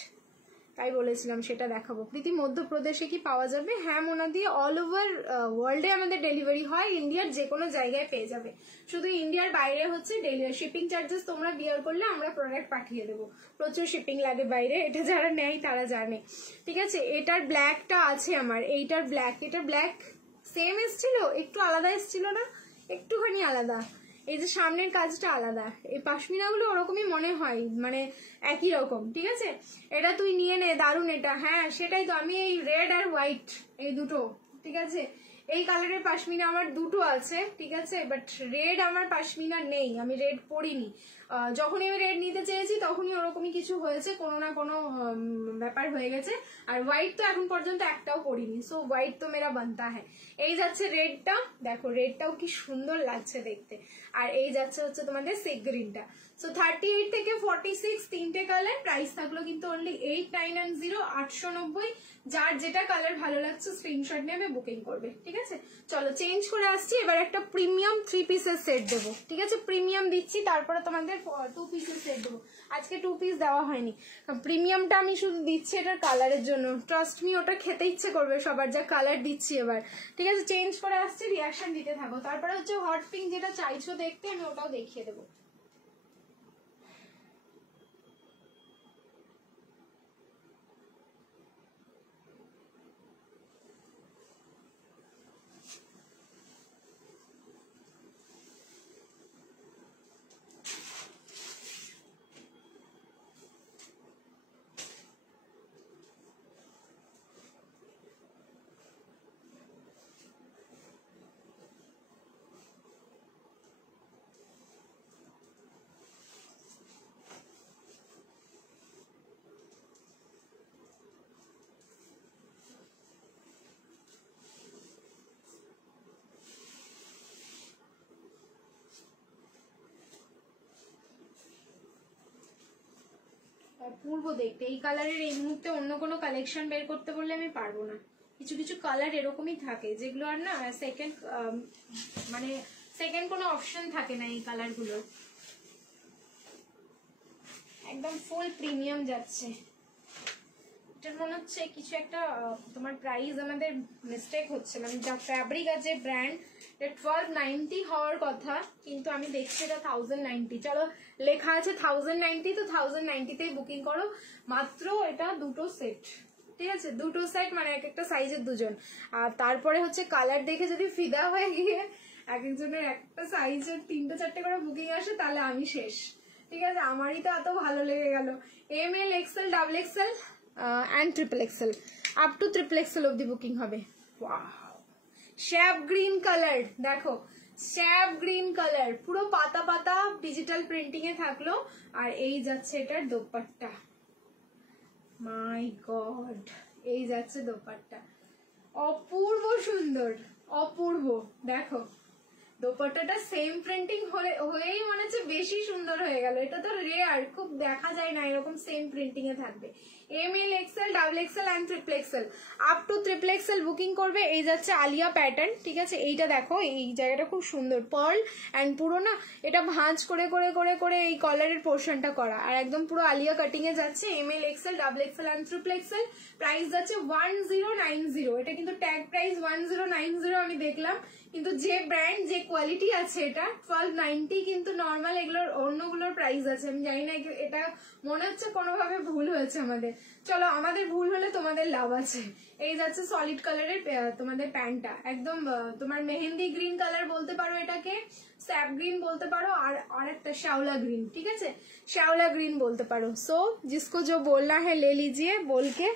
তাই বলেছিলাম সেটা দেখাবো। প্রীতি মধ্যপ্রদেশে কি পাওয়া যাবে? হ্যাঁ মোনাদি, অল ওভার ওয়ার্ল্ডে আমাদের ডেলিভারি হয়, ইন্ডিয়ার যে কোনো জায়গায় পেয়ে যাবে। শুধু ইন্ডিয়ার বাইরে হচ্ছে শিপিং চার্জেস তোমরা বিয়ার করলে আমরা প্রোডাক্ট পাঠিয়ে দেবো, প্রচুর শিপিং লাগে বাইরে, এটা যারা নেয় তারা জানে। ঠিক আছে, এটার ব্ল্যাকটা আছে আমার, এইটার ব্ল্যাক, এটার ব্ল্যাক সেম এসছিল, একটু আলাদা এসছিল না, একটুখানি আলাদা, এই যে সামনের কাজটা আলাদা, এই পাশমিনাগুলো ওরকমই মনে হয়, মানে একই রকম। ঠিক আছে, এটা তুই নিয়ে নে, দারুন এটা। হ্যাঁ সেটাই তো, আমি এই রেড আর হোয়াইট এই দুটো, ঠিক আছে, এই কালারের পাশমিনা আমার দুটো আছে। ঠিক আছে, বাট রেড আমার পাশমিনা নেই, আমি রেড পরিনি। যখনই আমি রেড নিতে চেয়েছি তখনই ওরকমই কিছু হয়েছে, কোনো না কোনো ব্যাপার হয়ে গেছে। আর হোয়াইট তো এখন পর্যন্ত একটাও পরিনি, সো হোয়াইট তো মেরা বানতা হ্যাঁ। এই যাচ্ছে রেডটা, দেখো রেডটাও কি সুন্দর লাগছে দেখতে, আর এই যাচ্ছে হচ্ছে তোমাদের সি গ্রিনটা। সো 38 থেকে 46 3টে কালার, প্রাইস থাকলো কিন্তু অনলি 8,990, 890। যার যেটা কালার ভালো লাগছে স্ক্রিনশট নেবে, বুকিং করবে। ঠিক আছে, চলো চেঞ্জ করে আসছি, এবার একটা প্রিমিয়াম 3 পিসের সেট দেবো। ঠিক আছে, প্রিমিয়াম দিচ্ছি, তারপরে তোমাদের 2 পিসের সেট দেবো। আজকে 2 পিস দেওয়া হয়নি, প্রিমিয়ামটা আমি শুধু দিচ্ছি এটার কালারের জন্য, ট্রাস্ট মি ওটা খেতে ইচ্ছে করবে সবার, যা কালার দিচ্ছি এবার। ঠিক আছে, চেঞ্জ করে আসছি, রিয়াকশন দিতে থাকো। তারপরে হচ্ছে হট পিঙ্ক যেটা চাইছো দেখতে, আমি ওটাও দেখিয়ে দেবো। অপূর্ব দেখতে এই কালারের, এই মুহূর্তে অন্য কোনো কালেকশন বের করতে বললে আমি পারবো না। কিছু কিছু কালার এরকমই থাকে যেগুলো আর না সেকেন্ড, মানে সেকেন্ড কোনো অপশন থাকে না এই কালারগুলোর। একদম ফুল প্রিমিয়াম যাচ্ছে। এটার মনে হচ্ছে কিছু একটা তোমার প্রাইস আমাদের মিস্টেক হচ্ছে, মানে যা ফ্যাব্রিক আছে ব্র্যান্ড, এটা 1290 হওয়ার কথা, কিন্তু আমি দেখছি এটা 1090। চলো লেখা আছে 1090, তো 1090তেই বুকিং করো। মাত্র এটা দুটো সেট, ঠিক আছে, দুটো সেট, মানে এক একটা সাইজের দুজন। আর তারপরে হচ্ছে কালার দেখে যদি ফিদা হয়ে গিয়ে এক একজনের একটা সাইজের 3-4টে করে বুকিং আসে, তাহলে আমি শেষ। ঠিক আছে, আমারই তো এত ভালো লেগে গেল। ML, XL, XXL and XXL, up to XXL অব্দি বুকিং হবে। ওয়াও, শ্যাপ গ্রিন কালার, দেখো স্যাপ গ্রিন কালার, পুরো পাতা পাতা ডিজিটাল প্রিন্টিং এ থাকলো। আর এই যাচ্ছে এটার দোপাট্টা, মাই গড, এই যাচ্ছে দোপাট্টা, অপূর্ব সুন্দর, অপূর্ব। দেখো দোপাট্টাটা সেম প্রিন্টিং হয়েই মনে হচ্ছে বেশি সুন্দর হয়ে গেল। এটা তো রেয়ার, খুব দেখা যায় না এরকম সেম প্রিন্টিং এ থাকবে। ML, XL, XXL and XXL, up to XXL booking করবে। এই যাচ্ছে আলিয়া প্যাটার্ন, ঠিক আছে। এইটা দেখো, এই জায়গাটা খুব সুন্দর, পার্ল অ্যান্ড পুরো না এটা ভাঁজ করে করে করে করে এই কলারের পোর্শনটা করা, আর একদম পুরো আলিয়া কাটিং এ যাচ্ছে। ML, XL, XXL and XXL, price যাচ্ছে 1090। এটা কিন্তু ট্যাগ প্রাইস 1090 আমি দেখলাম, কিন্তু যে ব্র্যান্ড যে কোয়ালিটি আছে এটা 1290, কিন্তু নর্মাল এগুলোর অন্যগুলোর প্রাইস আছে। আমি জানি না, এটা মনে হচ্ছে কোনোভাবে ভুল হয়েছে আমাদের। চলো, আমাদের ভুল হলে তোমাদের লাভ আছে। এই যাচ্ছে সলিড কালারের তোমাদের প্যান্টটা, একদম তোমার মেহেন্দি গ্রিন কালার বলতে পারো এটাকে, স্যাপ গ্রিন বলতে পারো, আর একটা শ্যাওলা গ্রিন, ঠিক আছে, শ্যাওলা গ্রিন বলতে পারো। सो जिसको जो बोलना है ले लीजिए, बोल के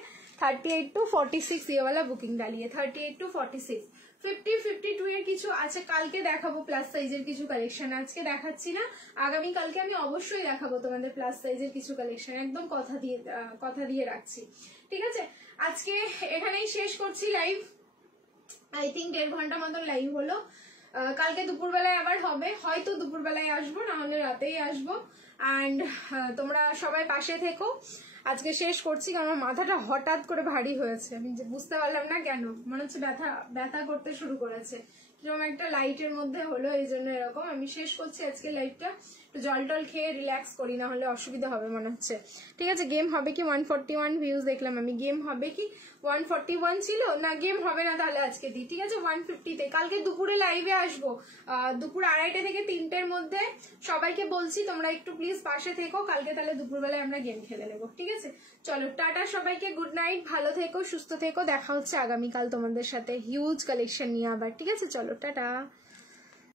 38 to 46 ये वाला बुकिंग डालिए, 38 to 46। 50, 52 এর কিছু আছে, কালকে দেখাবো প্লাস সাইজের কিছু কালেকশন, আজকে দেখাচ্ছি না, আগামী কালকে আমি অবশ্যই দেখাবো তোমাদের প্লাস সাইজের কিছু কালেকশন, একদম কথা দিয়ে রাখছি, ঠিক আছে। আজকে এখানেই শেষ করছি লাইভ, আই থিঙ্ক 1.5 ঘন্টা মতন লাইভ হলো। কালকে দুপুরবেলায় আবার হবে, হয়তো দুপুরবেলায় আসবো, না হলে রাতেই আসবো। অ্যান্ড তোমরা সবাই পাশে থেকো। আজকে শেষ করছি, কারণ আমার মাথাটা হঠাৎ করে ভারী হয়েছে, আমি বুঝতে পারলাম না কেন, মনে হচ্ছে ব্যথা করতে শুরু করেছে, কিরকম একটা লাইটের মধ্যে হলো, এই জন্য এরকম। আমি শেষ করছি আজকে লাইভটা, একটু জল টল খেয়ে রিল্যাক্স করি, না হলে অসুবিধা হবে মনে হচ্ছে, ঠিক আছে। গেম হবে কি 141 ভিউজ দেখলাম আমি, গেম হবে কি 141 ছিল না, গেম হবে না, তাহলে আজকে দিই, ঠিক আছে। 150-তে কালকে দুপুরে লাইভে আসবো, দুপুর 2:30 থেকে 3টের মধ্যে। সবাইকে বলছি তোমরা একটু প্লিজ পাশে থেকো, কালকে তাহলে দুপুরবেলায় আমরা গেম খেলে নেবো, ঠিক আছে। চলো, টাটা সবাইকে, গুড নাইট, ভালো থেকো, সুস্থ থেকো, দেখা হচ্ছে আগামীকাল তোমাদের সাথে হিউজ কালেকশন নিয়ে আবার, ঠিক আছে। চলো, টাটা।